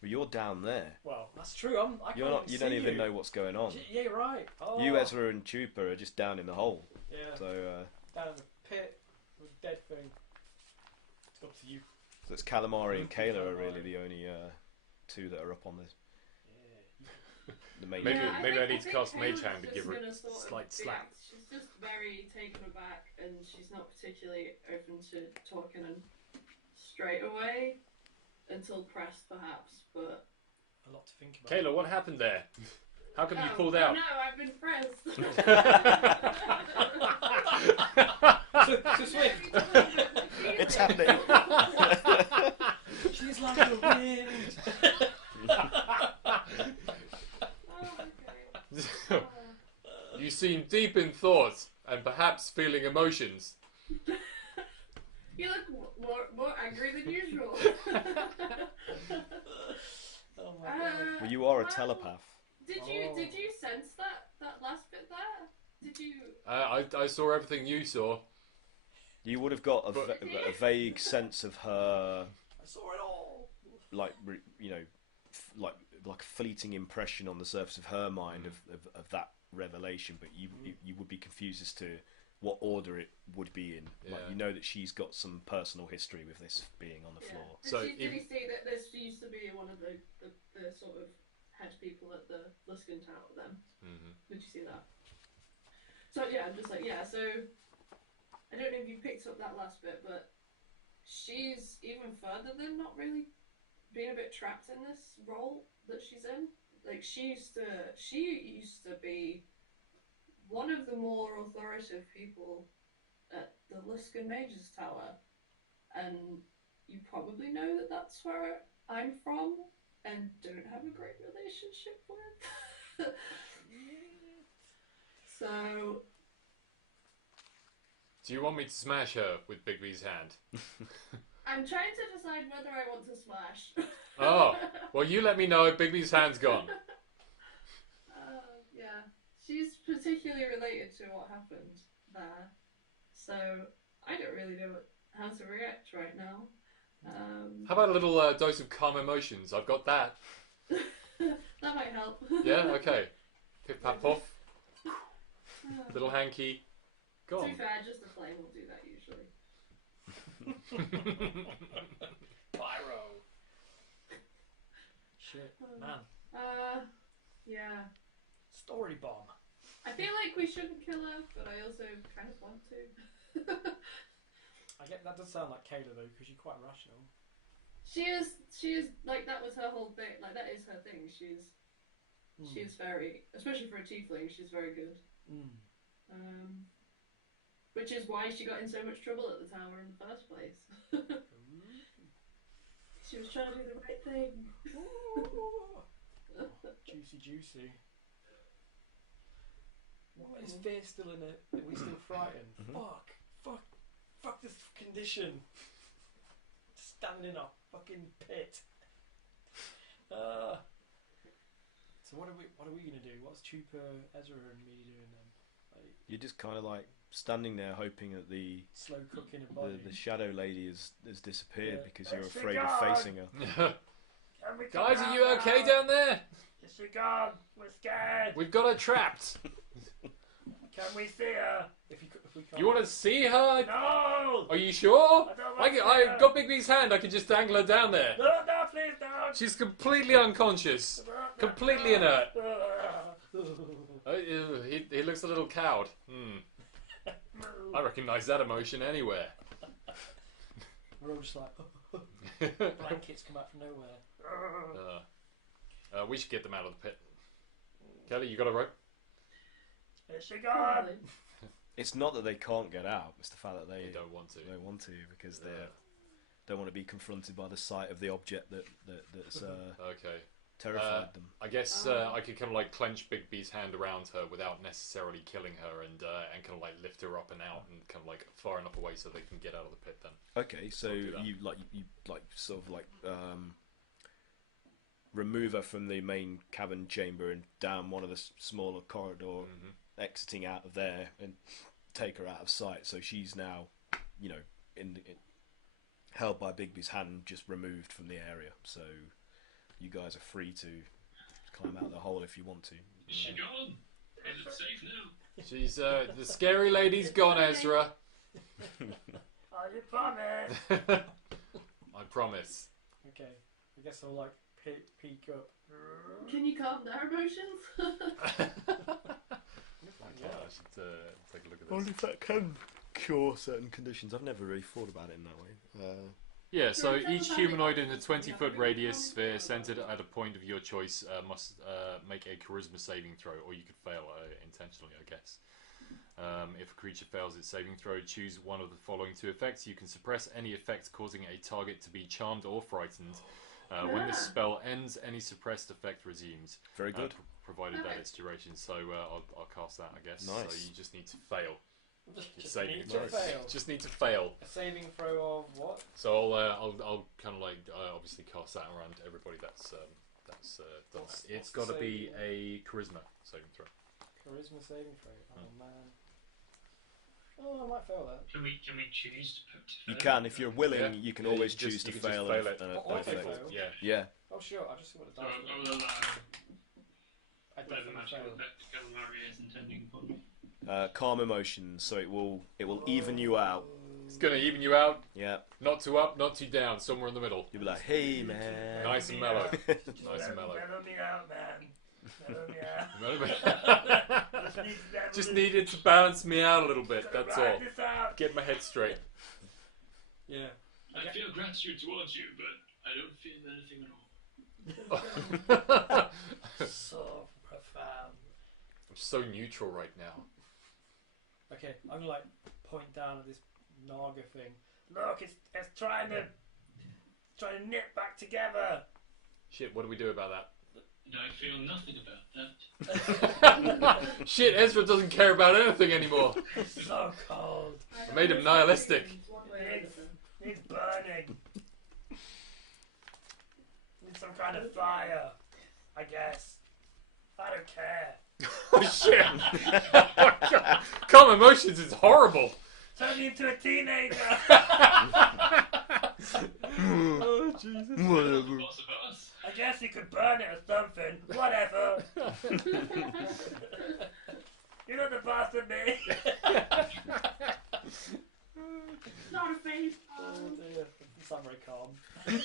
Well, you're down there. Well, that's true. I You're not. You don't even know what's going on. Yeah, you're right. Oh. You, Ezra, and Chupa are just down in the hole. Yeah. So Down in the pit with a dead thing. It's up to you. it's Kalamari and Kaeyla are really Kalamari. the only two that are up on this. Yeah. The main. Maybe- Yeah, maybe I need to think cast Kaeyla's Mage Hand to just give her a gonna sort of slight be- slap. She's just very taken aback, and she's not particularly open to talking and straight away until pressed, perhaps. But A lot to think about. Kaeyla, what happened there? How come you Oh, pulled oh out? No, I've been pressed. So Swift. It's happening. She's like the wind. Okay. You seem deep in thought and perhaps feeling emotions. You look more angry than usual. Oh my god. Well, you are a Wow. telepath. Did you sense that last bit there? Did you? I saw everything you saw. You would have got a, But- a vague sense of her, I saw it all. like like a fleeting impression on the surface of her mind of that revelation. But you would be confused as to what order it would be in. Like Yeah. you know that she's got some personal history with this being on the Yeah. floor. Did, So did if- he see that this used to be one of the sort of head people at the Luskin Tower then? Mm-hmm. Did you see that? So yeah, I'm just like, yeah, so I don't know if you picked up that last bit, but she's even further than not really being a bit trapped in this role that she's in. like she used to be one of the more authoritative people at the Luskan Mage's Tower, and you probably know that that's where I'm from and don't have a great relationship with. So, Do you want me to smash her with Bigby's hand? I'm trying to decide whether I want to smash. Oh, well, you let me know. Bigby's hand's gone. Yeah, she's particularly related to what happened there, so I don't really know how to react right now. How about a little dose of calm emotions? I've got that. That might help. Yeah, okay. Pip pap puff. Little hanky. To Gone. be fair, just the flame will do that usually. Pyro. Shit, man. Yeah. Story bomb. I feel like we shouldn't kill her, but I also kind of want to. I get that does sound like Kaeyla though, because she's quite rational. She is like that was her whole thing. Like that is her thing. She's very, especially for a tiefling, she's very good. Which is why she got in so much trouble at the tower in the first place. She was trying to do the right thing. Juicy. What, is fear still in it? Are we still frightened? Fuck this condition. Standing in a fucking pit. So what are we gonna do? What's Chupa, Ezra, and me doing then? Like, You're just kind of like standing there hoping that the slow cooking a body. the shadow lady has disappeared because you're Let's afraid be of gone. facing her. Guys, are you okay down there? Is she gone? We're scared. We've got her trapped. Can we see her? If we can't. You want to see her? No! Are you sure? I don't want to see I've her. got Bigby's hand. I can just dangle her down there. No, please don't. She's completely unconscious. Completely inert. He looks a little cowed. I recognise that emotion anywhere. We're all just like, blankets come out from nowhere. We should get them out of the pit. Kelly, you got a rope? Is she gone? It's not that they can't get out; it's the fact that They don't want to. they want to because they don't want to be confronted by the sight of the object that's Okay. terrified them. I guess I could kind of like clench Bigby's hand around her without necessarily killing her, and kind of like lift her up and out, and kind of like far enough away so they can get out of the pit. Then. Okay, so I'll do that. you sort of like remove her from the main cavern chamber and down one of the smaller corridor, exiting out of there and take her out of sight. So she's now, held by Bigby's hand, just removed from the area. So you guys are free to climb out the hole if you want to. Is she gone? Is it safe now? She's the scary lady's gone, Ezra. I you promise. I promise. Okay, I guess I'll like peek up. Can you calm their emotions? I should take a look at this. Only if that can cure certain conditions. I've never really thought about it in that way. Yeah, so Yeah, each tell humanoid us in a about it. 20-foot radius sphere centered at a point of your choice must make a charisma saving throw, or you could fail intentionally, I guess. If a creature fails its saving throw, choose one of the following two effects. You can suppress any effect causing a target to be charmed or frightened. When this spell ends, any suppressed effect resumes. Very good. Provided that its duration. So I'll cast that, I guess. Nice. So you just need to fail. Just saving need throw. to fail. Just need to fail. A saving throw of what? So I'll kind of like obviously cast that around everybody that's done What's- that. what's It's the got to be saving? a charisma saving throw. Charisma saving throw. Oh man. Oh, I might fail that. Can we choose to put? You can, if you're willing, Yeah. you can Yeah, always you just- choose to you can just fail fail an it. an Or effect. fail. Yeah. Yeah. Oh sure, I'll just see what it So does. I will allow I whatever definitely magical fail. effect Kalamari is intending upon me. Calm emotions, so it will even you out. It's gonna even you out. Yeah. Not too up, not too down. Somewhere in the middle. You'll be like, hey man. Nice and mellow. Nice and mellow. Mellow me out, man. Mellow me out. Just needed to balance me out a little bit. That's all. Ride this out. Get my head straight. Yeah. I feel gratitude towards you, but I don't feel anything at all. So profound. I'm so neutral right now. Okay, I'm gonna like point down at this Naga thing. Look, it's trying to knit back together. Shit, what do we do about that? And I feel nothing about that. Shit, Ezra doesn't care about anything anymore. It's so cold. I made him nihilistic. It's burning. Needs some kind of fire, I guess. I don't care. Oh shit! Oh my god! Calm emotions is horrible. Turn me into a teenager. Oh Jesus! Whatever. Boss of us. I guess you could burn it or something. Whatever. You're not the boss of me. Not a face. Oh dear. You sound very calm.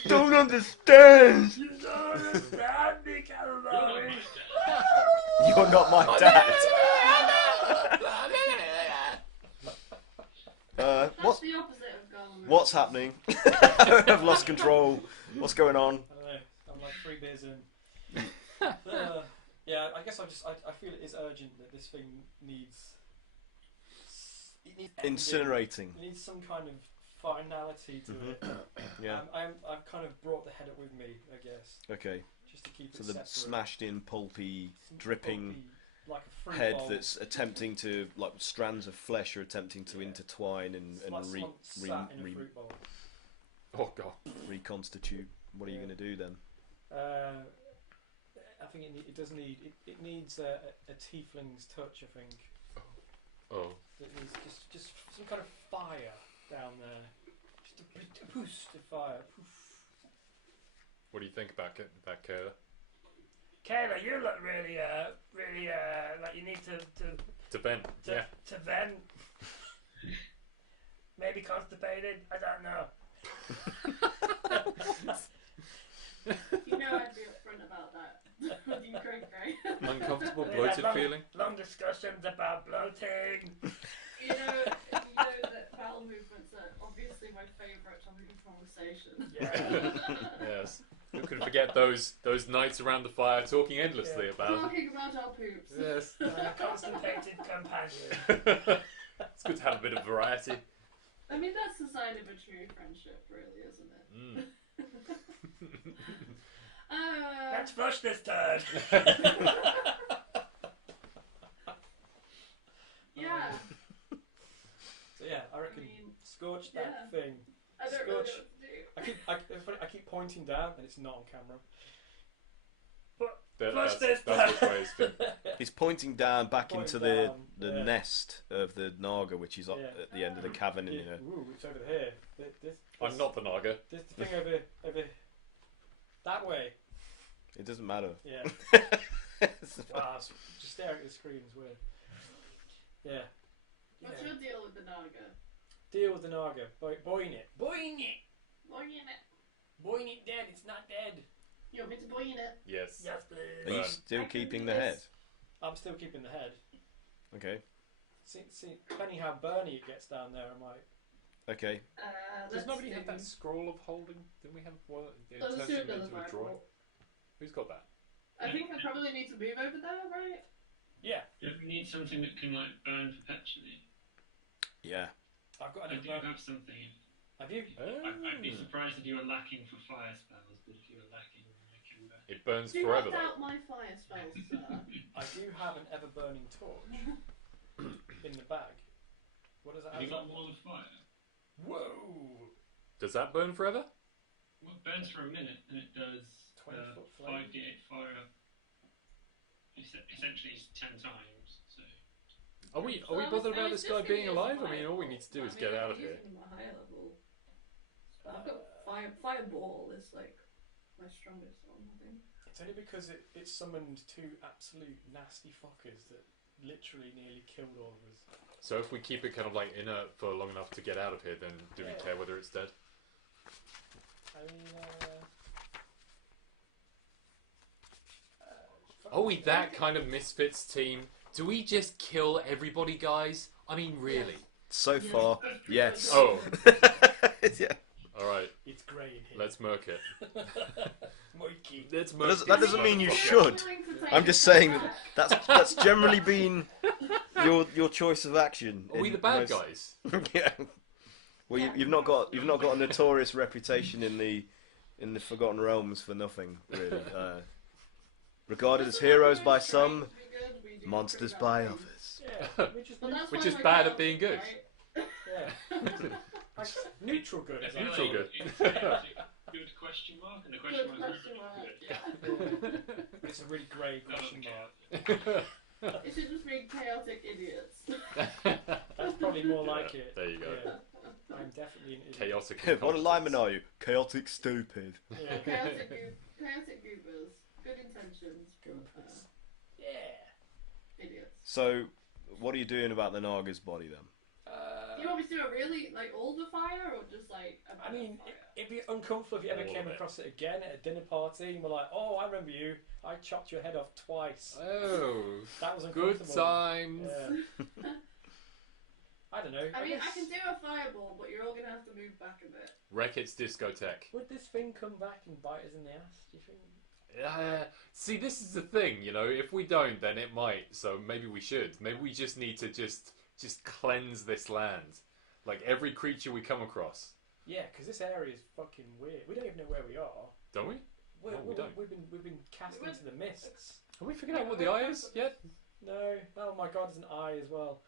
Don't understand. You don't understand me, Kalamari. You're not my dad. That's What? the opposite of Gollum. What's happening? I've lost control. What's going on? I don't know. I'm like 3 beers in. Yeah, I guess I feel it is urgent that this thing needs. It needs ending. Incinerating. It needs some kind of finality to it. Yeah. I've kind of brought the header with me, I guess, Okay. just to keep So it the separate. smashed-in, pulpy, Some dripping pulpy, like a fruit head bowl. that's attempting to, like, strands of flesh are attempting to Yeah. intertwine and, It's like and someone sat in a fruit bowl. Oh god. reconstitute. What are you Yeah. going to do then? I think it does need it needs a tiefling's touch. I think Oh. it needs just some kind of fire down there, just a boost of fire. Poof. What do you think about Kaeyla? Kaeyla, you look really like you need To vent. Yeah. to vent. Maybe constipated. I don't know. You know I'd be upfront about that. With you, Cray-Cray. Uncomfortable, Yeah, bloated long- feeling. Long discussions about bloating. You know that bowel movements are obviously my favourite topic of conversation. Yeah. Yes. Who could forget those nights around the fire talking endlessly Yeah. about it? Talking about our poops. Yes. Constipated companion. It's good to have a bit of variety. I mean, that's the sign of a true friendship, really, isn't it? Mm. Let's flush this turd. Yeah. So yeah, I reckon scorch that yeah. thing. I don't really know Scorch. what to do. I keep pointing down and it's not on camera. That's this which way it's been. He's pointing down back Pointing into the down, yeah. nest of the Naga, which is up Yeah. at the end of the cavern. And, Yeah. you know, Ooh, it's over here. I'm not the Naga. This thing over that way. it doesn't matter. Yeah. It's Wow, just staring at the screen is weird. Yeah. What's Yeah. your deal with the Naga? Deal with the Naga. Boying it. Boying it. Boying it. Boying it dead. It's not dead. You want me to boying it? Yes. Yes, Are please. you Burn. still I can keeping do the head? this. I'm still keeping the head. Okay. See, depending how burny it gets down there, I might. Okay. Does Let's nobody do- have that scroll of holding? Didn't we have one? It Let's turns do him another into a drawing. fireball. Who's got that? I think I probably need to move over there, right? Yeah. Don't we need something that can like burn perpetually? Yeah. I've got I an do have something. Have you? I'd be surprised if you were lacking for fire spells, but if you were lacking, I can burn. It burns Do forever not though. doubt my fire spells, sir. I do have an ever burning torch in the bag. What does that Have you have? got wall of fire? Whoa! Does that burn forever? Well, it burns for a minute, and it does 20-foot flame. 5d8 fire. Essentially, it's 10 times. So Are we Well, bothered I about was this guy just being gonna use alive? I mean, all we need to do is get out of here. Using my higher level. I've got fireball is like my strongest one, I think. It's only because it summoned 2 absolute nasty fuckers that literally nearly killed all of us. So if we keep it kind of like inert for long enough to get out of here, then do we Yeah. care whether it's dead? I mean, Are we that kind of Misfits team? Do we just kill everybody, guys? I mean, really? So far, yes. Oh, Yeah. all right. It's grey in here. Let's murk it. Mikey. That doesn't mean you should. I'm just saying that's generally been your choice of action. Are we the bad guys? Yeah. Well, you've not got a notorious reputation in the Forgotten Realms for nothing, really. Regarded as heroes by some, monsters by others. Yeah, Which is bad at being good. yeah. Like, neutral good. Is that Neutral right? good. Good question mark, and the question Good mark. question mark. Good. Yeah. It's a really grey question mark. It should just be chaotic idiots. That's probably more like it. There you go. Yeah. I'm definitely an idiot. Chaotic. What alignment are you? Chaotic stupid. Yeah. Chaotic goobers. Good intentions. Goobers. Yeah. Idiots. So, what are you doing about the Naga's body then? Do you want me to do a really older fire or just like a I mean, fire? it'd be uncomfortable if you ever All came of it. across it again at a dinner party and were like, "Oh, I remember you. I chopped your head off twice." Oh, That was good uncomfortable. times. Yeah. I don't know. I mean, guess- I can do a fireball, but you're all gonna have to move back a bit. Reckitt's discotheque. Would this thing come back and bite us in the ass? Do you think? See, this is the thing, you know. If we don't, then it might. So maybe we should. Maybe we just need to just cleanse this land, like every creature we come across. Yeah, because this area is fucking weird. We don't even know where we are. Don't we? No, we don't. We've been cast We into the mists. Have we figured out what the eye is yet? No. Oh my god, there's an eye as well.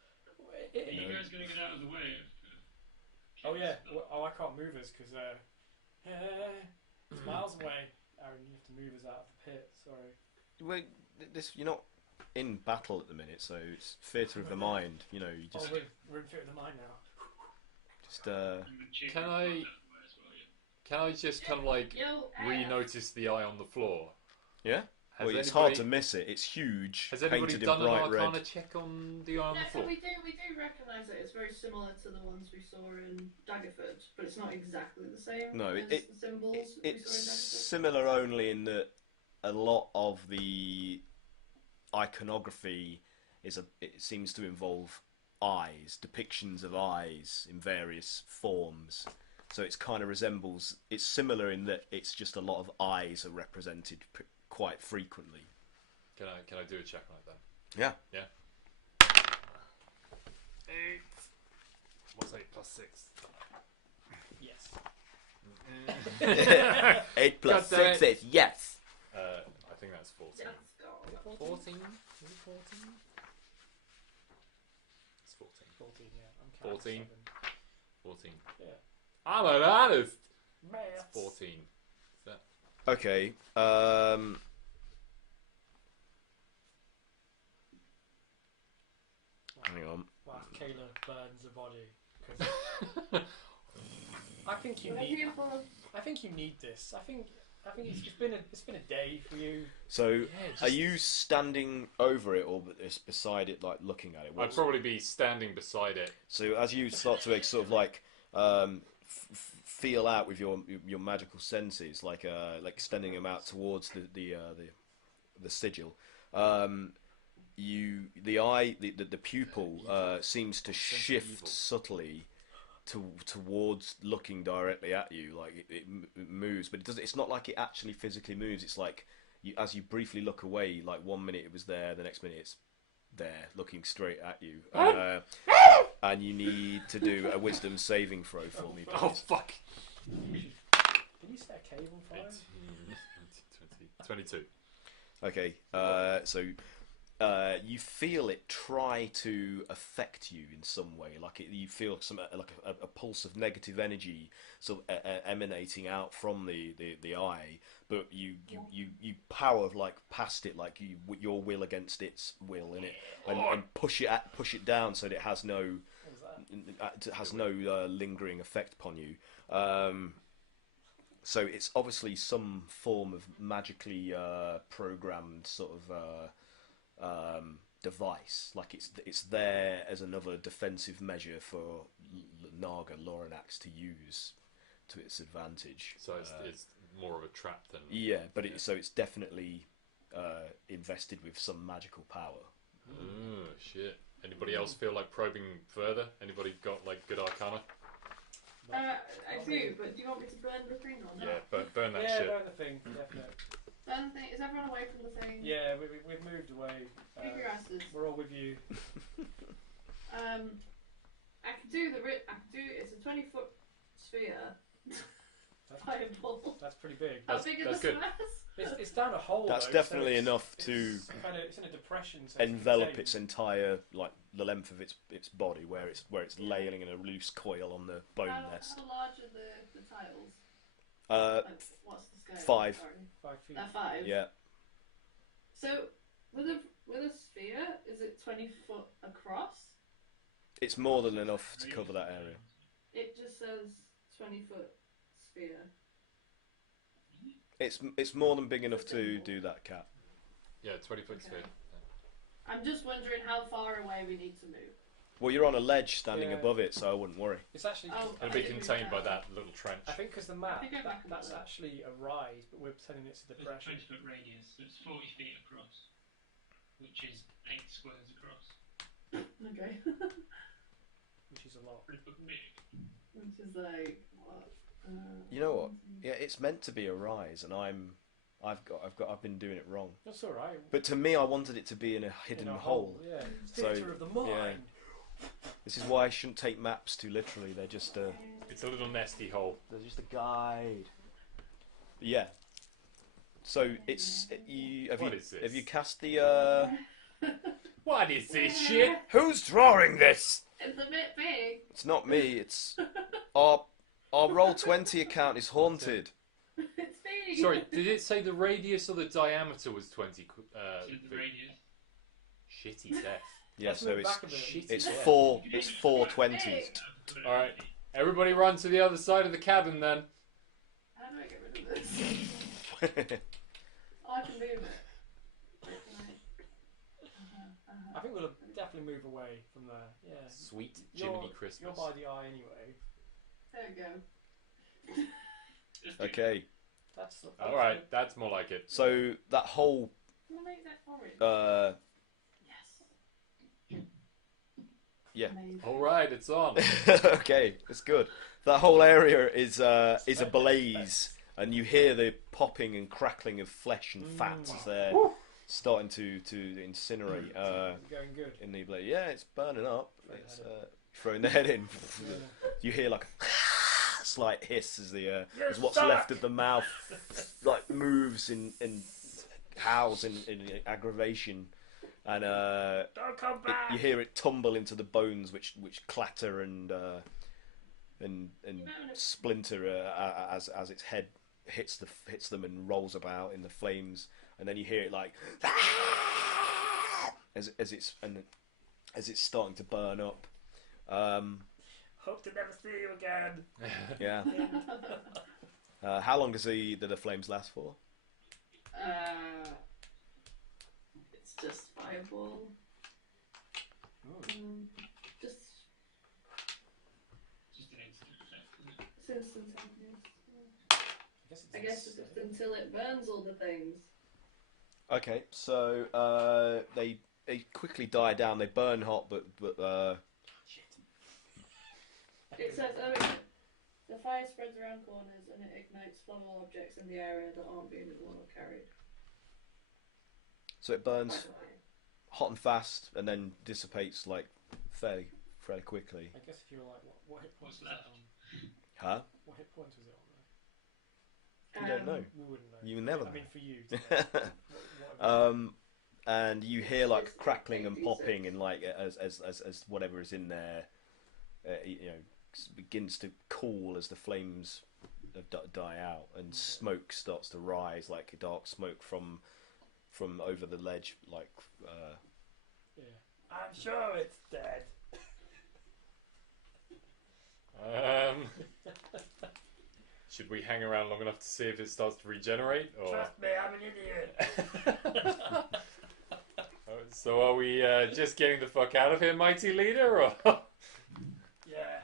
Are you guys going to get out of the way? Oh yeah. Oh, I can't move us because it's miles away. Aaron, you have to move us out of the pit. Sorry. Well, you're not in battle at the minute, so it's theatre of the mind. You know, you just Oh, we're in theatre of the mind now. Can I just kind of like re-notice the eye on the floor? Yeah. Has Well, it's anybody- hard to miss it. It's huge, Has anybody painted done in an bright red. Arcana check on the eye on the Yeah, so floor? we do recognise it. It's very similar to the ones we saw in Daggerford, but it's not exactly the same. No, as the symbols we it's saw in Daggerford. similar only in that a lot of the iconography it seems to involve eyes, depictions of eyes in various forms. So it's kind of resembles. It's similar in that it's just a lot of eyes are represented quite frequently. Can I do a check on it then? Yeah. Yeah. 8. What's 8 plus 6? Yes. 8 plus God damn 6 is yes. I think that's 14. Let's go. 14? Is it 14? It's 14. 14. Yeah. I'm counting 14. 7. 14. Yeah. I'm an artist. Maths. It's 14. Okay. Hang on. Wow, Kaeyla burns the body. 'Cause I think you need. I think you need this. I think it's been a day for you. So, are you standing over it or beside it, like looking at it? I'd probably be standing beside it. So, as you start to sort of like feel out with your magical senses, like extending them out towards the sigil, the pupil seems to shift subtly towards looking directly at you. Like it moves, but it doesn't. It's not like it actually physically moves. It's like as you briefly look away, like 1 minute it was there, the next minute it's there, looking straight at you. And you need to do a wisdom saving throw for me, please. Oh fuck! Did you set a cave on fire? 22. Okay, so you feel it try to affect you in some way, like you feel a pulse of negative energy sort of emanating out from the eye, but you power like past it, like your will against its will in it, and push it down so that it has no lingering effect upon you. So it's obviously some form of magically programmed sort of device. Like it's there as another defensive measure for Naga Loranax to use to its advantage. So it's more of a trap than... Yeah, but it's definitely invested with some magical power. Oh, shit. Anybody else feel like probing further? Anybody got like good arcana? I do, but do you want me to burn the thing or not? Yeah, burn that Yeah, shit. burn the thing, definitely. Burn run away from the thing. Yeah, we've moved away. Keep your asses. We're all with you. I can do it's a 20-foot sphere. Fireball. That's pretty big. How big are the good. squares? It's down a hole. That's though, definitely so enough to it's in a depression. So it's envelop contained. its entire, like, the length of its body, where it's laying in a loose coil on the bone nest. How large are the tiles? Like, what's the scale? 5. Sorry. 5 feet. They're 5. Yeah. So with a sphere, is it 20 foot across? It's more than enough to cover that area. It just says 20-foot sphere. It's more than big enough to do that, Cat. Yeah, 20-foot Okay. sphere. I'm just wondering how far away we need to move. Well, you're on a ledge standing Yeah. above it, so I wouldn't worry. It's actually. Oh, It'll be contained by that little trench. I think because the map, I think I'm back on that's that. actually a rise, but we're telling it's a There's a depression. 20-foot radius, so it's 40 feet across, which is 8 squares across. Okay. Which is a lot. Pretty fucking big. Which is like what? You know what? Yeah, it's meant to be a rise, and I've been doing it wrong. That's all right. But to me, I wanted it to be in a hidden In a hole. Yeah. So, Theatre of the mind. This is why I shouldn't take maps too literally. They're just It's a little nesty hole. they're just a guide. But yeah. So it's What is this? have you cast the What is this shit? Who's drawing this? It's a bit big. It's not me. It's our Roll20 account is haunted. It's big. Sorry, did it say the radius or the diameter was 20? So the radius. Shitty death. Yeah, Let's so move it's back a bit. Shitty it's death. 4 20s. All right, everybody run to the other side of the cabin then. How do I get rid of this? Oh, I can move it. I think we'll definitely move away from there. Yeah. Sweet You're- Jiminy Christmas. You're by the eye anyway. There we go. Okay, That's All right, that's more like it. so that whole Can I make that orange? Yes. yeah. Amazing. All right, it's on. Okay, that's good. That whole area is ablaze, and you hear the popping and crackling of flesh and fat as they're starting to incinerate going good. in the blaze. Yeah, it's burning up. It's throwing the head in. You hear like a slight hiss as the as what's left of the mouth like moves in howls in aggravation, and Don't come back. you hear it tumble into the bones, which clatter and splinter as its head hits them and rolls about in the flames, and then you hear it like as it's starting to burn up. Hope to never see you again. Yeah. How long does the flames last for? It's just fireball. Just Just an instant effect, isn't it? it's instantaneous. I I guess it's just until it burns all the things. Okay, so they quickly die down. They burn hot, but It says, the fire spreads around corners and it ignites flammable objects in the area that aren't being worn or carried. so it burns hot and fast, and then dissipates like fairly quickly. guess if you were like, what hit points was What's that on? Huh? What hit points was it on You don't know. there? We wouldn't know. You never I mean, know. for you. To know. What And you hear like It's crackling and 56. popping, and like as whatever is in there, begins to cool as the flames die out, and smoke starts to rise, like a dark smoke from over the ledge, like. yeah. I'm sure it's dead. Should we hang around long enough to see if it starts to regenerate? Or... Trust me, I'm an idiot. So are we just getting the fuck out of here, mighty leader? Or... Yeah.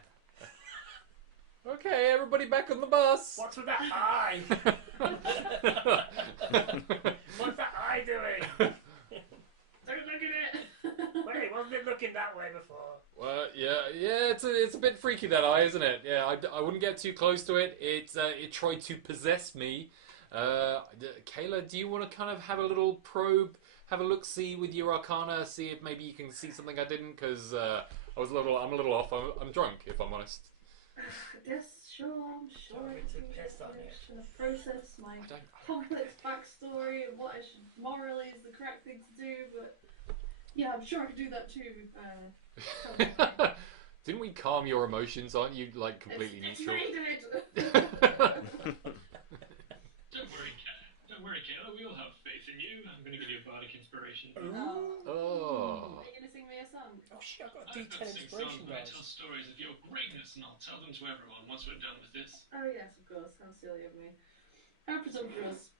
Okay, everybody back on the bus. What's with that eye? What's that eye doing? Don't look at it! Wait, wasn't it looking that way before? Well, yeah, it's a bit freaky, that eye, isn't it? Yeah, I wouldn't get too close to it. It tried to possess me, Kaeyla, do you want to kind of have a little probe, have a look-see with your arcana, see if maybe you can see something I didn't? Because I'm a little off. I'm drunk, if I'm honest. Yes, sure, I'm sure. Don't make me piss on you. Trying to process my complex backstory and what I should morally is the correct thing to do, but yeah, I'm sure I could do that too. Didn't we calm your emotions? Aren't you like completely neutral? Don't worry, Kaeyla. We all have faith in you. I'm going to give you a bardic inspiration. Oh. Are you going to sing me a song? Oh shit, I've got a I've got D10 to sing inspiration, songs, but I guys. tell stories of your greatness, and I'll tell them to everyone once we're done with this. Oh yes, of course. How silly of me. How presumptuous.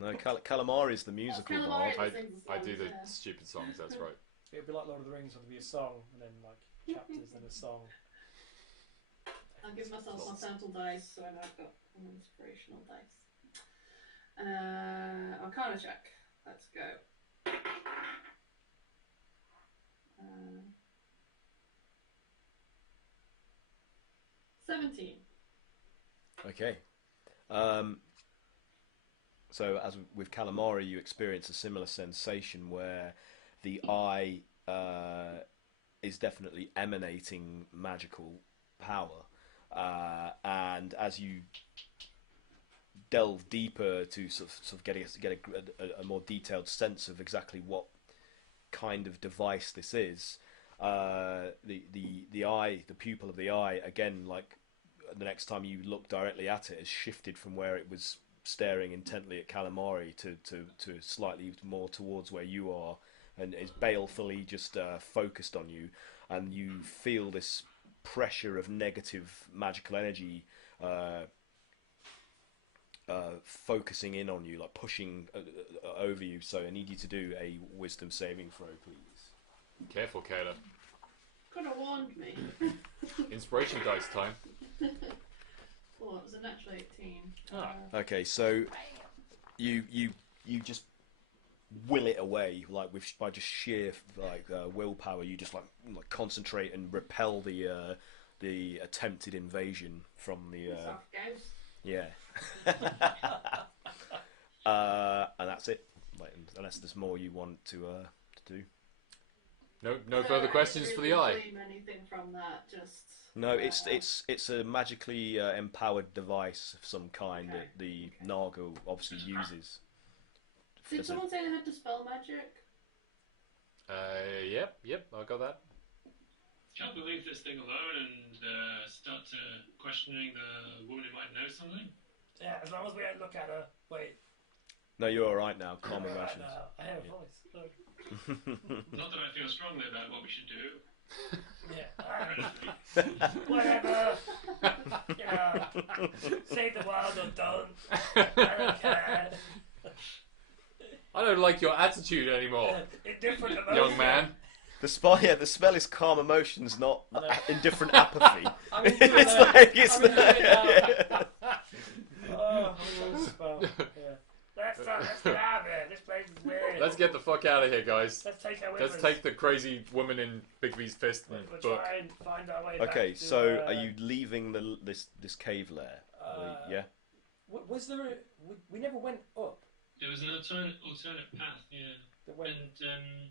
No, Kalamari is the musical Kalamari bard. that sings the I do songs, the yeah. stupid songs. That's right. It'd be like Lord of the Rings, where there'd be a song and then like chapters, then a song. I'll give myself my sample dice, so I know I've got an inspirational dice. Arcana check. Let's go. 17. Okay. So as with Kalamari, you experience a similar sensation where the eye is definitely emanating magical power, and as you delve deeper to sort of get a more detailed sense of exactly what kind of device this is, the eye, the pupil of the eye, again, like the next time you look directly at it, has shifted from where it was staring intently at Kalamari to slightly more towards where you are, and is balefully just focused on you, and you feel this pressure of negative magical energy focusing in on you, like pushing over you. So I need you to do a wisdom saving throw, please. Careful, Kaeyla. Could have warned me. Inspiration dice time. Well, it was a natural 18. Okay, so you just will it away, like by just sheer willpower. You just like concentrate and repel the attempted invasion from the Soft ghost. yeah. And that's it. Like, unless there's more you want to do. No further questions for the eye. Glean anything from that? Just No, it's a magically empowered device of some kind Okay. that the Naga obviously uses. Did As a- someone say they had dispel magic? Yep, I got that. Can't believe this thing alone and start to questioning the woman who might know something. Yeah, as long as we don't look at her. Wait. No, you're all right now. Calm Right emotions. now. I have a voice. Look. Not that I feel strongly about what we should do. Yeah. Whatever. You know, save the world or don't. I don't care. I don't like your attitude anymore, Indifferent emotion. young man. The spell is calm emotions, not indifferent apathy. I'm into it It's now. like it's I'm into it like, now. Oh, I'm so spell. Yeah. Let's get out of here. This place is weird. Let's get the fuck out of here, guys. Let's take her with Let's us. take the crazy woman in Big V's fist and We'll book. try and find our way back okay, to, so are you leaving this cave lair? Yeah. Was there a... We never went up. There was an alternate path, yeah. That went... And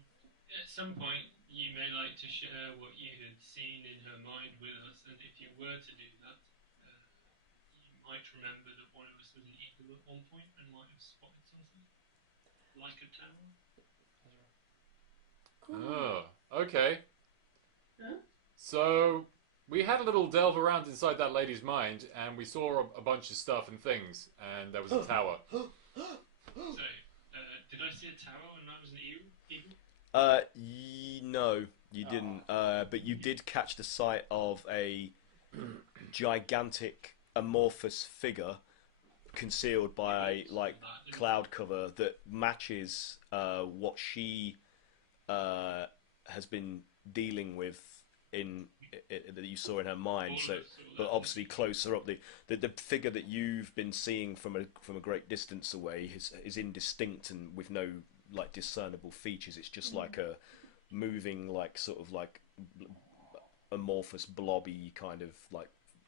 at some point, you may like to share what you had seen in her mind with us, and if you were to do that, you might remember that one of us was an eagle at one point and might have spotted something. Like a tower. Oh, okay. Huh? So we had a little delve around inside that lady's mind, and we saw a bunch of stuff and things, and there was a tower. So, did I see a tower when I was an eagle? No, you didn't. But you did catch the sight of a gigantic amorphous figure concealed by cloud cover that matches what she has been dealing with that you saw in her mind. So, but obviously closer up, the figure that you've been seeing from a great distance away is indistinct and with no discernible features. It's just like a moving sort of amorphous blobby kind of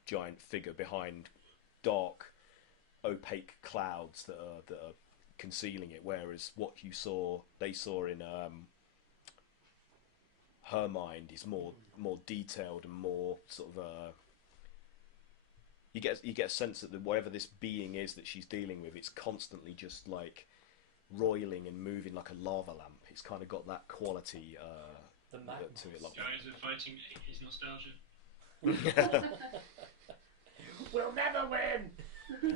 giant figure behind dark opaque clouds that are concealing it, whereas what they saw in her mind is more detailed and more sort of you get a sense that whatever this being is that she's dealing with, it's constantly just like roiling and moving like a lava lamp. It's kind of got that quality The to it. Like Guys are fighting 80s nostalgia. We'll never win.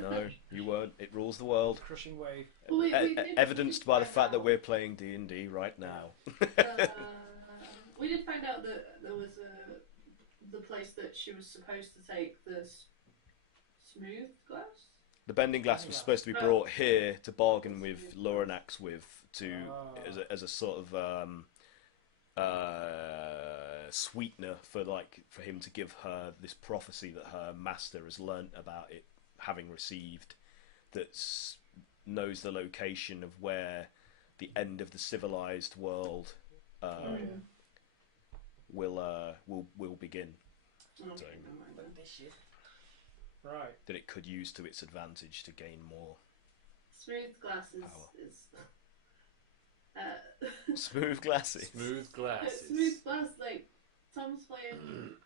No, you won't. It rules the world. Crushing wave. Evidenced by the fact that we're playing D&D right now. We did find out that there was the place that she was supposed to take the smooth glass. The bending glass was supposed to be brought here to bargain with Loranax as a sort of sweetener for him to give her this prophecy that her master has learnt about it, having received, that knows the location of where the end of the civilized world will begin. Okay, Right. That it could use to its advantage to gain more. Smooth glass is Smooth glasses. Smooth glasses. smooth glass. Like Tom's playing.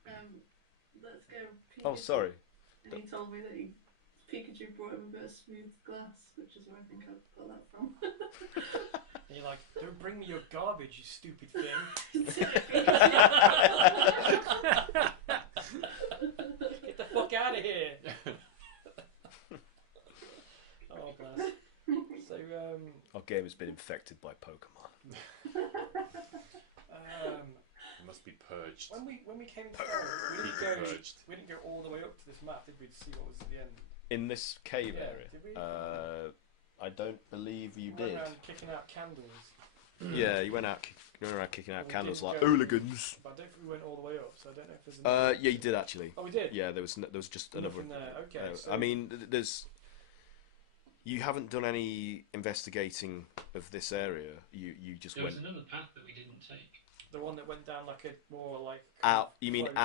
Let's go. Pikachu, Oh, sorry. And he told me that Pikachu brought him a bit of smooth glass, which is where I think I got that from. And you're like, don't bring me your garbage, you stupid thing. Get the fuck out of here. Oh, bless. So, Our game has been infected by Pokemon. It must be purged. when we came to Purged. we didn't go all the way up to this map, did we, to see what was at the end? In this cave Yeah, area? did we? I don't believe you We went did. around kicking out candles, Yeah, you went around kicking out We candles did like go- hooligans. but I don't think we went all the way up, so I don't know if there's another... Yeah, you did actually. Oh, we did? Yeah, there was just another. Nothing there. Okay, so... I mean, you haven't done any investigating of this area. You just There went was another path that we didn't take. The one that went down like a more like... out. You mean close-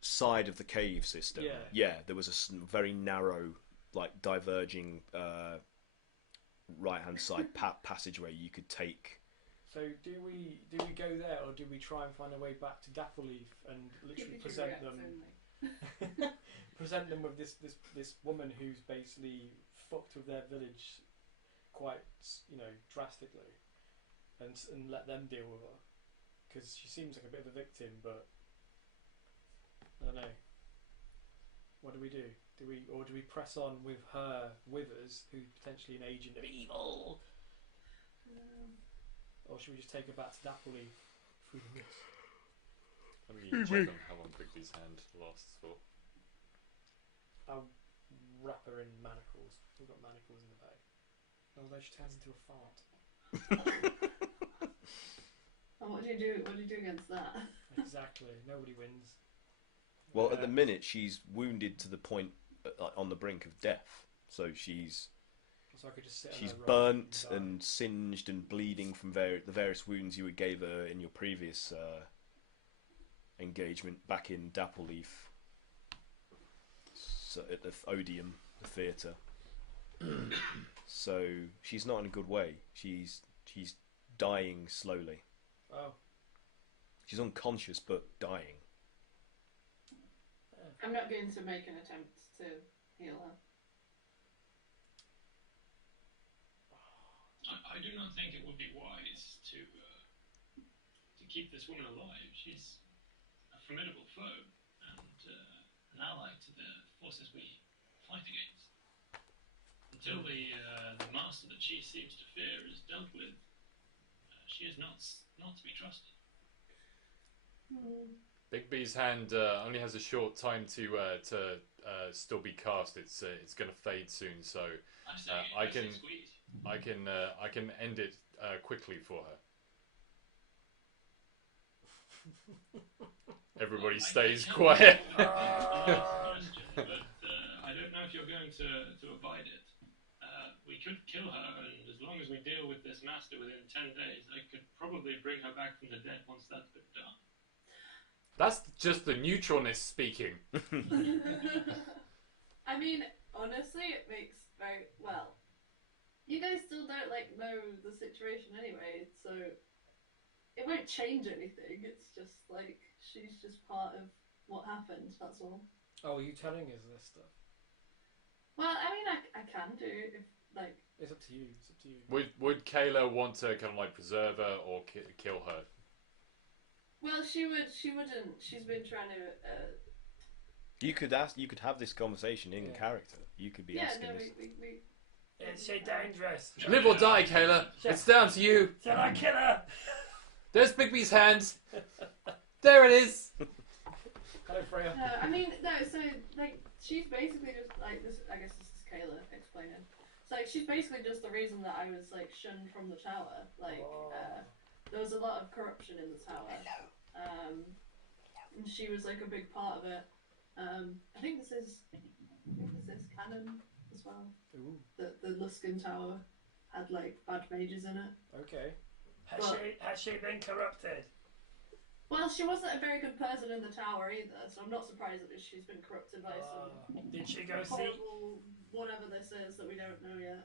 outside of the cave system? Yeah. Yeah, there was a very narrow, like diverging right-hand side passageway you could take. So do we go there, or do we try and find a way back to Dappleleaf and literally Pikachu present reacts them only. present them with this woman who's basically fucked with their village quite drastically, and let them deal with her, because she seems like a bit of a victim, but I don't know. What do we do? Do we press on with her with us, who's potentially an agent of evil? Or should we just take her back to Dappleleaf through the mist? Let me check on how long Bigby's hand lasts for. I'll wrap her in manacles. We've got manacles in the bag. Although she turns into a fart. And what do you do? What do you do against that? Exactly. Nobody wins. Well, at the minute she's wounded to the point on the brink of death. So she's So I could just sit on she's her right burnt die. and singed and bleeding from the various wounds you gave her in your previous engagement back in Dappleleaf. So at the Odeum, the theatre. So she's not in a good way. She's dying slowly. Oh. She's unconscious but dying. I'm not going to make an attempt to heal her. I do not think it would be wise to keep this woman alive. She's a formidable foe and an ally to the forces we fight against. Until the master that she seems to fear is dealt with, she is not to be trusted. Bigby's hand only has a short time to still be cast. It's going to fade soon, so I say, I I say can- squeeze. I can end it quickly for her. Everybody stays quiet. But I don't know if you're going to abide it. We could kill her, and as long as we deal with this master within 10 days, I could probably bring her back from the dead once that's been done. That's just the neutralness speaking. I mean, honestly, it makes very well. You guys still don't like know the situation anyway, so it won't change anything. It's just like she's just part of what happened. That's all. Oh, are you telling us this stuff? Well, I mean, I can do if like. It's up to you. It's up to you. Would Kaeyla want to kind of like preserve her or kill her? Well, she would. She wouldn't. She's been trying to. You could ask. You could have this conversation in Yeah. character. You could be Yeah, asking no, this. we Is she dangerous? Live or die, Kaeyla. It's down to you. Shall I kill her? There's Bigby's hand. There it is. Hello, Freya. No, I mean, no, so, like, she's basically just, like, this, I guess this is Kaeyla explaining. So, like, she's basically just the reason that I was, like, shunned from the tower. Like, there was a lot of corruption in the tower. And she was, like, a big part of it. I think this is canon as well. Ooh. The Luskan Tower had, like, bad mages in it. Okay. Well- Has she been corrupted? Well, she wasn't a very good person in the tower either, so I'm not surprised that she's been corrupted by some Did she go see? horrible whatever this is that we don't know yet.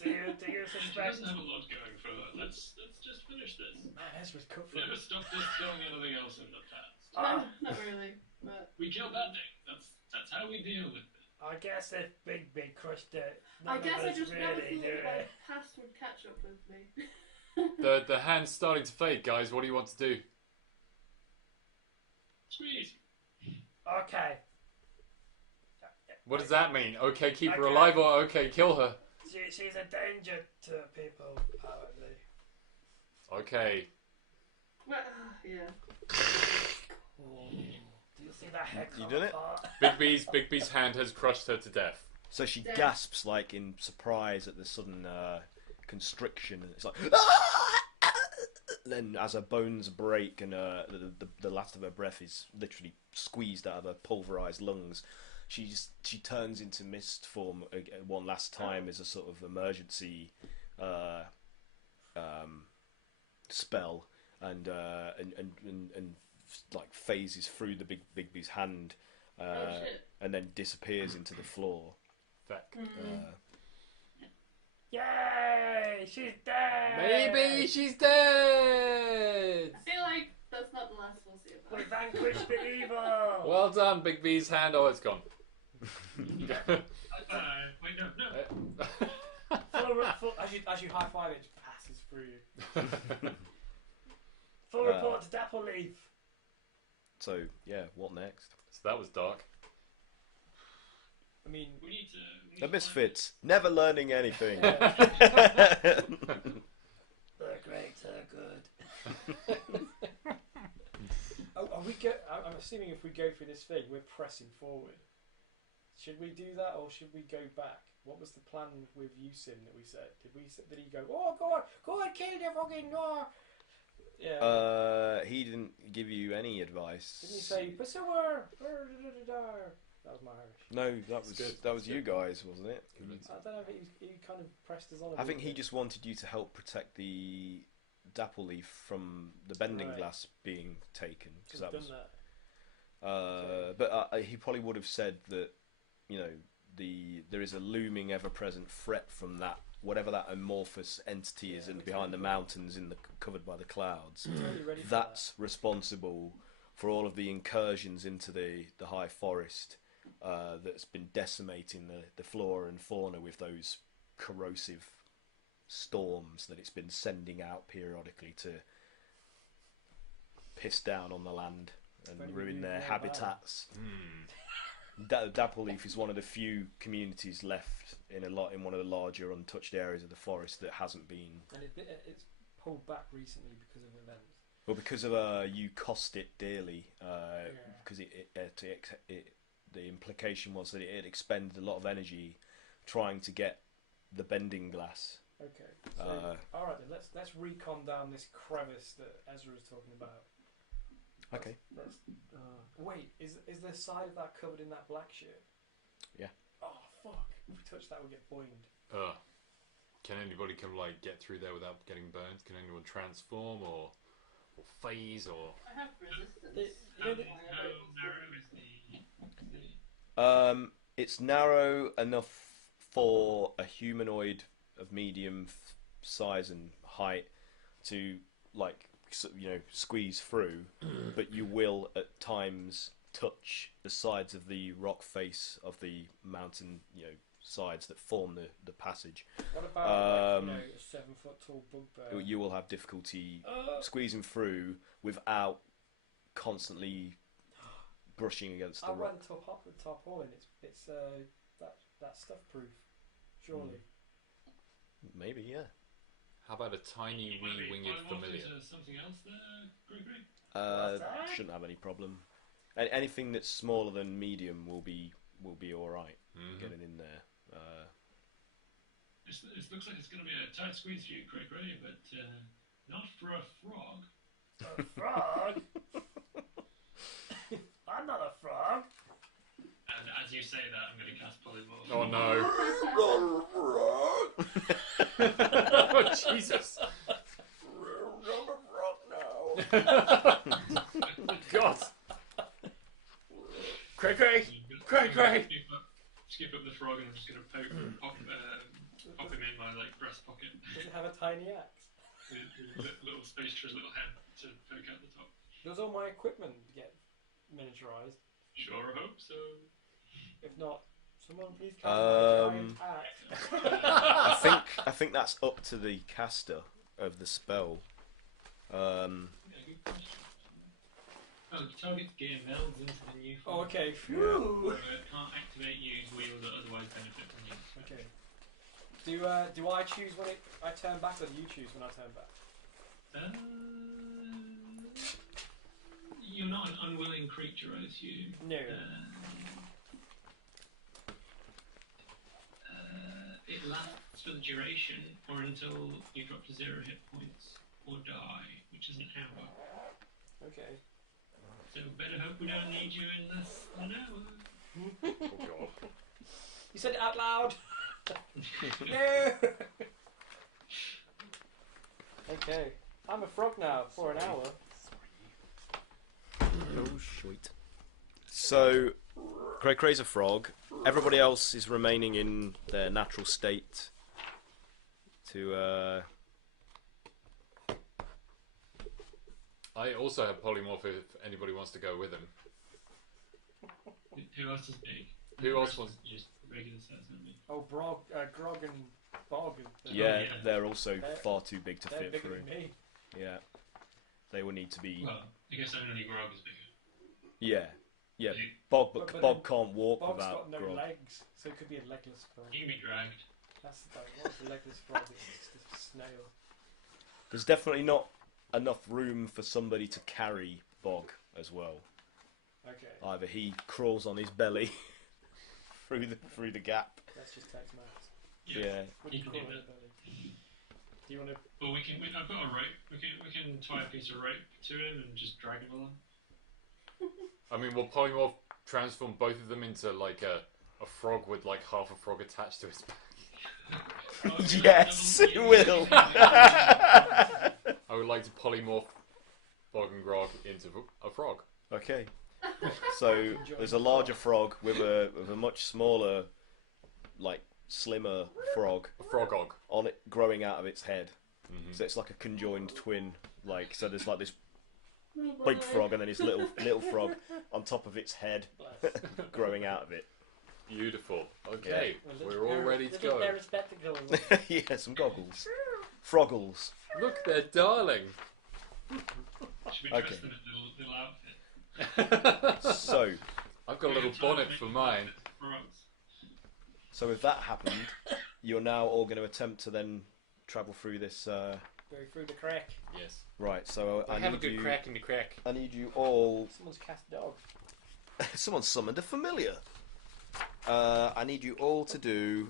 Do you She suspect? doesn't have a lot going for her. Let's just finish this. Ezra's cut for Never stopped us doing anything else in the past. Ah. No, not really, but We kill bad thing. That's how we deal with it. I guess if Big crushed it, I none guess of I us just never really thought do that my it. past would catch up with me. The hand's starting to fade, guys. What do you want to do? Sweet. Okay. What does that mean? Okay, keep her Okay. alive or okay, kill her? She's a danger to people, apparently. Okay. Well, yeah. Do you see that head You come done it? apart? Bigby's hand has crushed her to death. So she Yeah. gasps like in surprise at the sudden constriction, and it's like. Then, as her bones break and the last of her breath is literally squeezed out of her pulverized lungs, she turns into mist form one last time as a sort of emergency spell, and like phases through the Bigby's hand, Oh shit. and then disappears into the floor. Feck. Yay! She's dead! Maybe she's dead! I feel like that's not the last we'll see of We her. vanquished the evil! Well done, Bigby's hand. Oh, it's gone. Wait, no. As you high five, it just passes through you. Full report to Dappleleaf. So yeah, what next? So that was dark. I mean, We need to. The Misfits, never learning anything. they're great, they're good. I'm assuming if we go through this thing, we're pressing forward. Should we do that, or should we go back? What was the plan with Yusin that we said? Did he go? Oh, go on, kill the fucking no! Yeah. He didn't give you any advice. Didn't he say pursuer? That was my Irish. No, good. that was you guys, wasn't it? I don't know if he kind of pressed us on. I think he just wanted you to help protect the dapple leaf from the bending Right. glass being taken. Could Because have that done was. that. But he probably would have said that, you know, there is a looming, ever-present threat from that, whatever that amorphous entity is, Yeah, and behind the mountains, covered by the clouds. Totally ready for That's responsible for all of the incursions into the high forest that's been decimating the flora and fauna with those corrosive storms that it's been sending out periodically to piss down on the land and Very ruin their nearby. habitats. Dapple Leaf is one of the few communities left in one of the larger untouched areas of the forest that hasn't been. And it's pulled back recently because of events. Well, because of you cost it dearly, because the implication was that it had expended a lot of energy trying to get the bending glass. Okay. So, all right then. Let's recon down this crevice that Ezra is talking about. Okay. Wait, is the side of that covered in that black shit? Yeah. Oh fuck! If we touch that, we'll get boinged. Can anybody get through there without getting burned? Can anyone transform or phase or? I have resistance. You know How narrow is the? It's narrow enough for a humanoid of medium size and height to, like, squeeze through, but you will at times touch the sides of the rock face of the mountain, sides that form the passage. What about a 7-foot tall bugbear? You will have difficulty squeezing through without constantly brushing against the I rock. went to tarpaulin. It's that stuff proof, surely. Maybe, yeah. How about a tiny winged familiar? Something else there, Cray-Cray? Shouldn't have any problem. Anything that's smaller than medium will be all right. Getting in there. It looks like it's going to be a tight squeeze for you, Cray-Cray, but not for a frog. A frog? I'm not a frog. And as you say that, I'm going to cast polymorph. Oh no! Oh Jesus! God! Cray-Cray! Cray-Cray! Skip up the frog and I'm just going to pop him in my breast pocket. Does it have a tiny axe? With a little space for his little head to poke out the top. Does all my equipment get miniaturized? Sure, I hope so. If not, someone please cast my giant axe. I think that's up to the caster of the spell. Yeah, good question. Oh, the target's gear melds into the new form. Oh, okay. Phew. Can't activate, use, wield, or otherwise benefit from use. Okay. Do I choose when I turn back, or do you choose when I turn back? You're not an unwilling creature, I assume. No. It lasts for the duration, or until you drop to 0 hit points, or die, which is an hour. Okay. So better hope we don't need you in less than an hour. Oh God! You said it out loud. No. Okay. I'm a frog now for an hour. Oh, sweet. So, Cray-Cray's a frog. Everybody else is remaining in their natural state to, I also have polymorph if anybody wants to go with him. Who else is big? Who else wants? Just regular size, aren't we? Oh, Brog, Grog and Bog. yeah, yeah. they're also They're- far too big to They're fit bigger through. than me. Yeah. They will need to be... Well, I guess only Grog is bigger. Yeah. Yeah, He Bog But Bog can't walk Bog's without got no Grog. legs, so it could be a legless frog. can be dragged. That's the thing. What's a legless frog? It's just a snail. There's definitely not enough room for somebody to carry Bog as well. Okay. Either he crawls on his belly through the gap. Let's just text Max. Yeah. Would You you can call do it that. a belly? Do you want to? But I've got a rope. We can tie a piece of rope to him and just drag him along. I mean, will polymorph transform both of them into like a frog with like half a frog attached to its back? Oh, Yes, it will. I would like to polymorph Bog and Grog into a frog. Okay. So there's a larger frog with a much smaller, like slimmer frog A frogog. on it growing out of its head. Mm-hmm. So it's like a conjoined twin. Like so, there's like this big frog and then this little frog on top of its head growing out of it. Beautiful. Okay, A little we're all pair- ready to little go. pair of spectacles. Yeah, some goggles. Froggles. Look, they're darling. Should we dress Okay. them in a little outfit? So, I've got a little bonnet for mine. Frogs. so if that happened, you're now all going to attempt to then travel through this. Go through the crack. Yes. Right. So I have a need good you. crack in the crack. I need you all. Someone's cast dog. Someone summoned a familiar. I need you all to do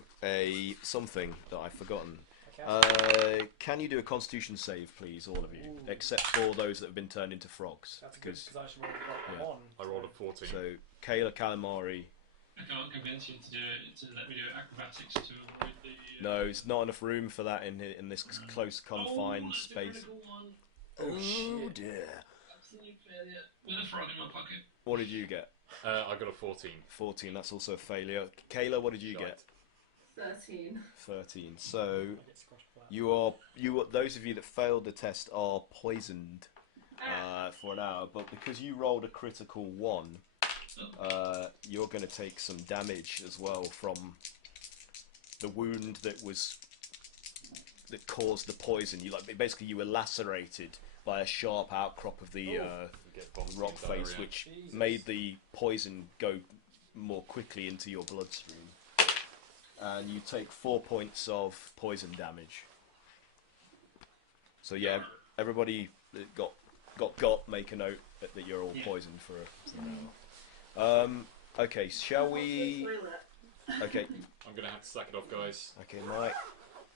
something that I've forgotten. I cast Can you do a Constitution save, please, all of you, Ooh. except for those that have been turned into frogs? That's good Because because I should have already got yeah. one. I rolled a 14. so Kaeyla, Kalamari. I can't convince you to do it, to let me do acrobatics to avoid the. No, it's not enough room for that in this close confined that's space. A critical one. Oh shit! Dear. Absolute failure. With a frog in my pocket. What did you get? I got a 14. 14. That's also a failure. Kaeyla, what did you get? 13. 13. So I get squashed flat. you are those of you that failed the test are poisoned for an hour. But because you rolled a critical 1, you're going to take some damage as well from the wound that caused the poison. You were lacerated by a sharp outcrop of the rock face, which made the poison go more quickly into your bloodstream. And you take 4 points of poison damage. So yeah, everybody that got make a note that you're all poisoned for an hour. Okay, shall we? Okay. I'm gonna have to sack it off, guys. Okay, Mike.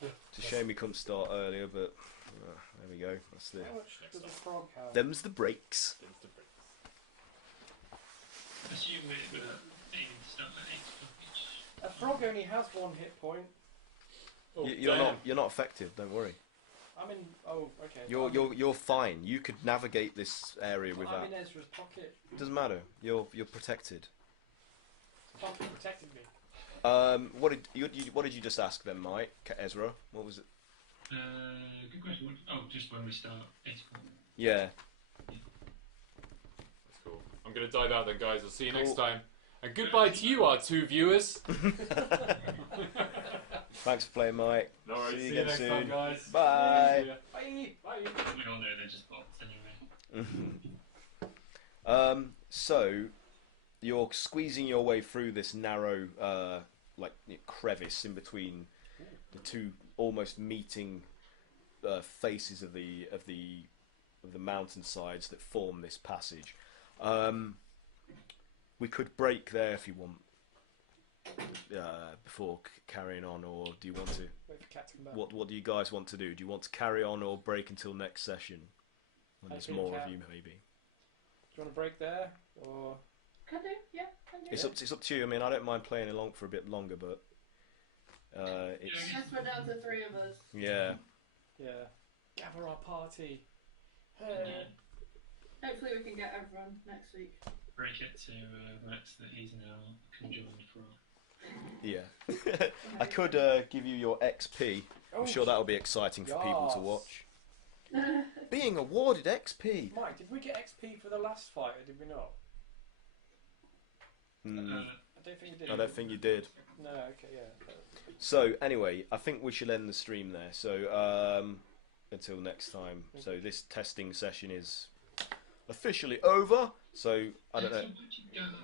It's a shame we couldn't start earlier, but there we go. That's the. How much does a frog have? Them's the breaks. Assume we're aiming to start at 8 o'clock each. A frog only has 1 hit point. Oh, You're not affected. Don't worry. I'm in. Oh, okay. You're fine. You could navigate this area I'm without. in Ezra's pocket. It doesn't matter. You're protected. Pocket protected me. What did you just ask then, Mike? Ezra? What was it? Good question. Just when we start 8 o'clock. Yeah. That's cool. I'm gonna dive out then, guys. I'll see you next time. And goodbye to you, our 2 viewers. Thanks for playing, Mike. No worries. See you See you again next soon. time, guys. Bye. Bye. Bye. We all know they're just bots anyway. So you're squeezing your way through this narrow, crevice in between the two almost meeting faces of the mountain sides that form this passage. We could break there if you want before carrying on, or do you want to? Wait for Cat to come back. What do you guys want to do? Do you want to carry on or break until next session when there's more of you, maybe? Do you want to break there, or? Can do, yeah, can do. It's up to you. I mean, I don't mind playing along for a bit longer, but it's I guess we're down to 3 of us. yeah. Yeah. Gather our party. Hopefully we can get everyone next week. Break it to Max that he's now conjoined for. Yeah. I could give you your XP. I'm sure that'll be exciting for people to watch. Being awarded XP. Mike, did we get XP for the last fight, or did we not? I don't think we did. I don't think you did. No, okay, yeah. So anyway, I think we should end the stream there. So until next time. So this testing session is officially over. So I don't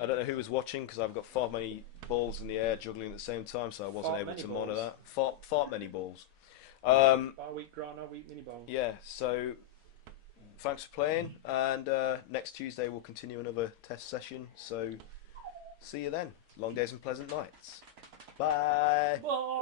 know who was watching, because I've got far many balls in the air juggling at the same time, so I wasn't able to monitor that. Far many balls. Our week grant, our week mini bowl. Yeah. So thanks for playing, and next Tuesday we'll continue another test session. So see you then. Long days and pleasant nights. Bye. Bye.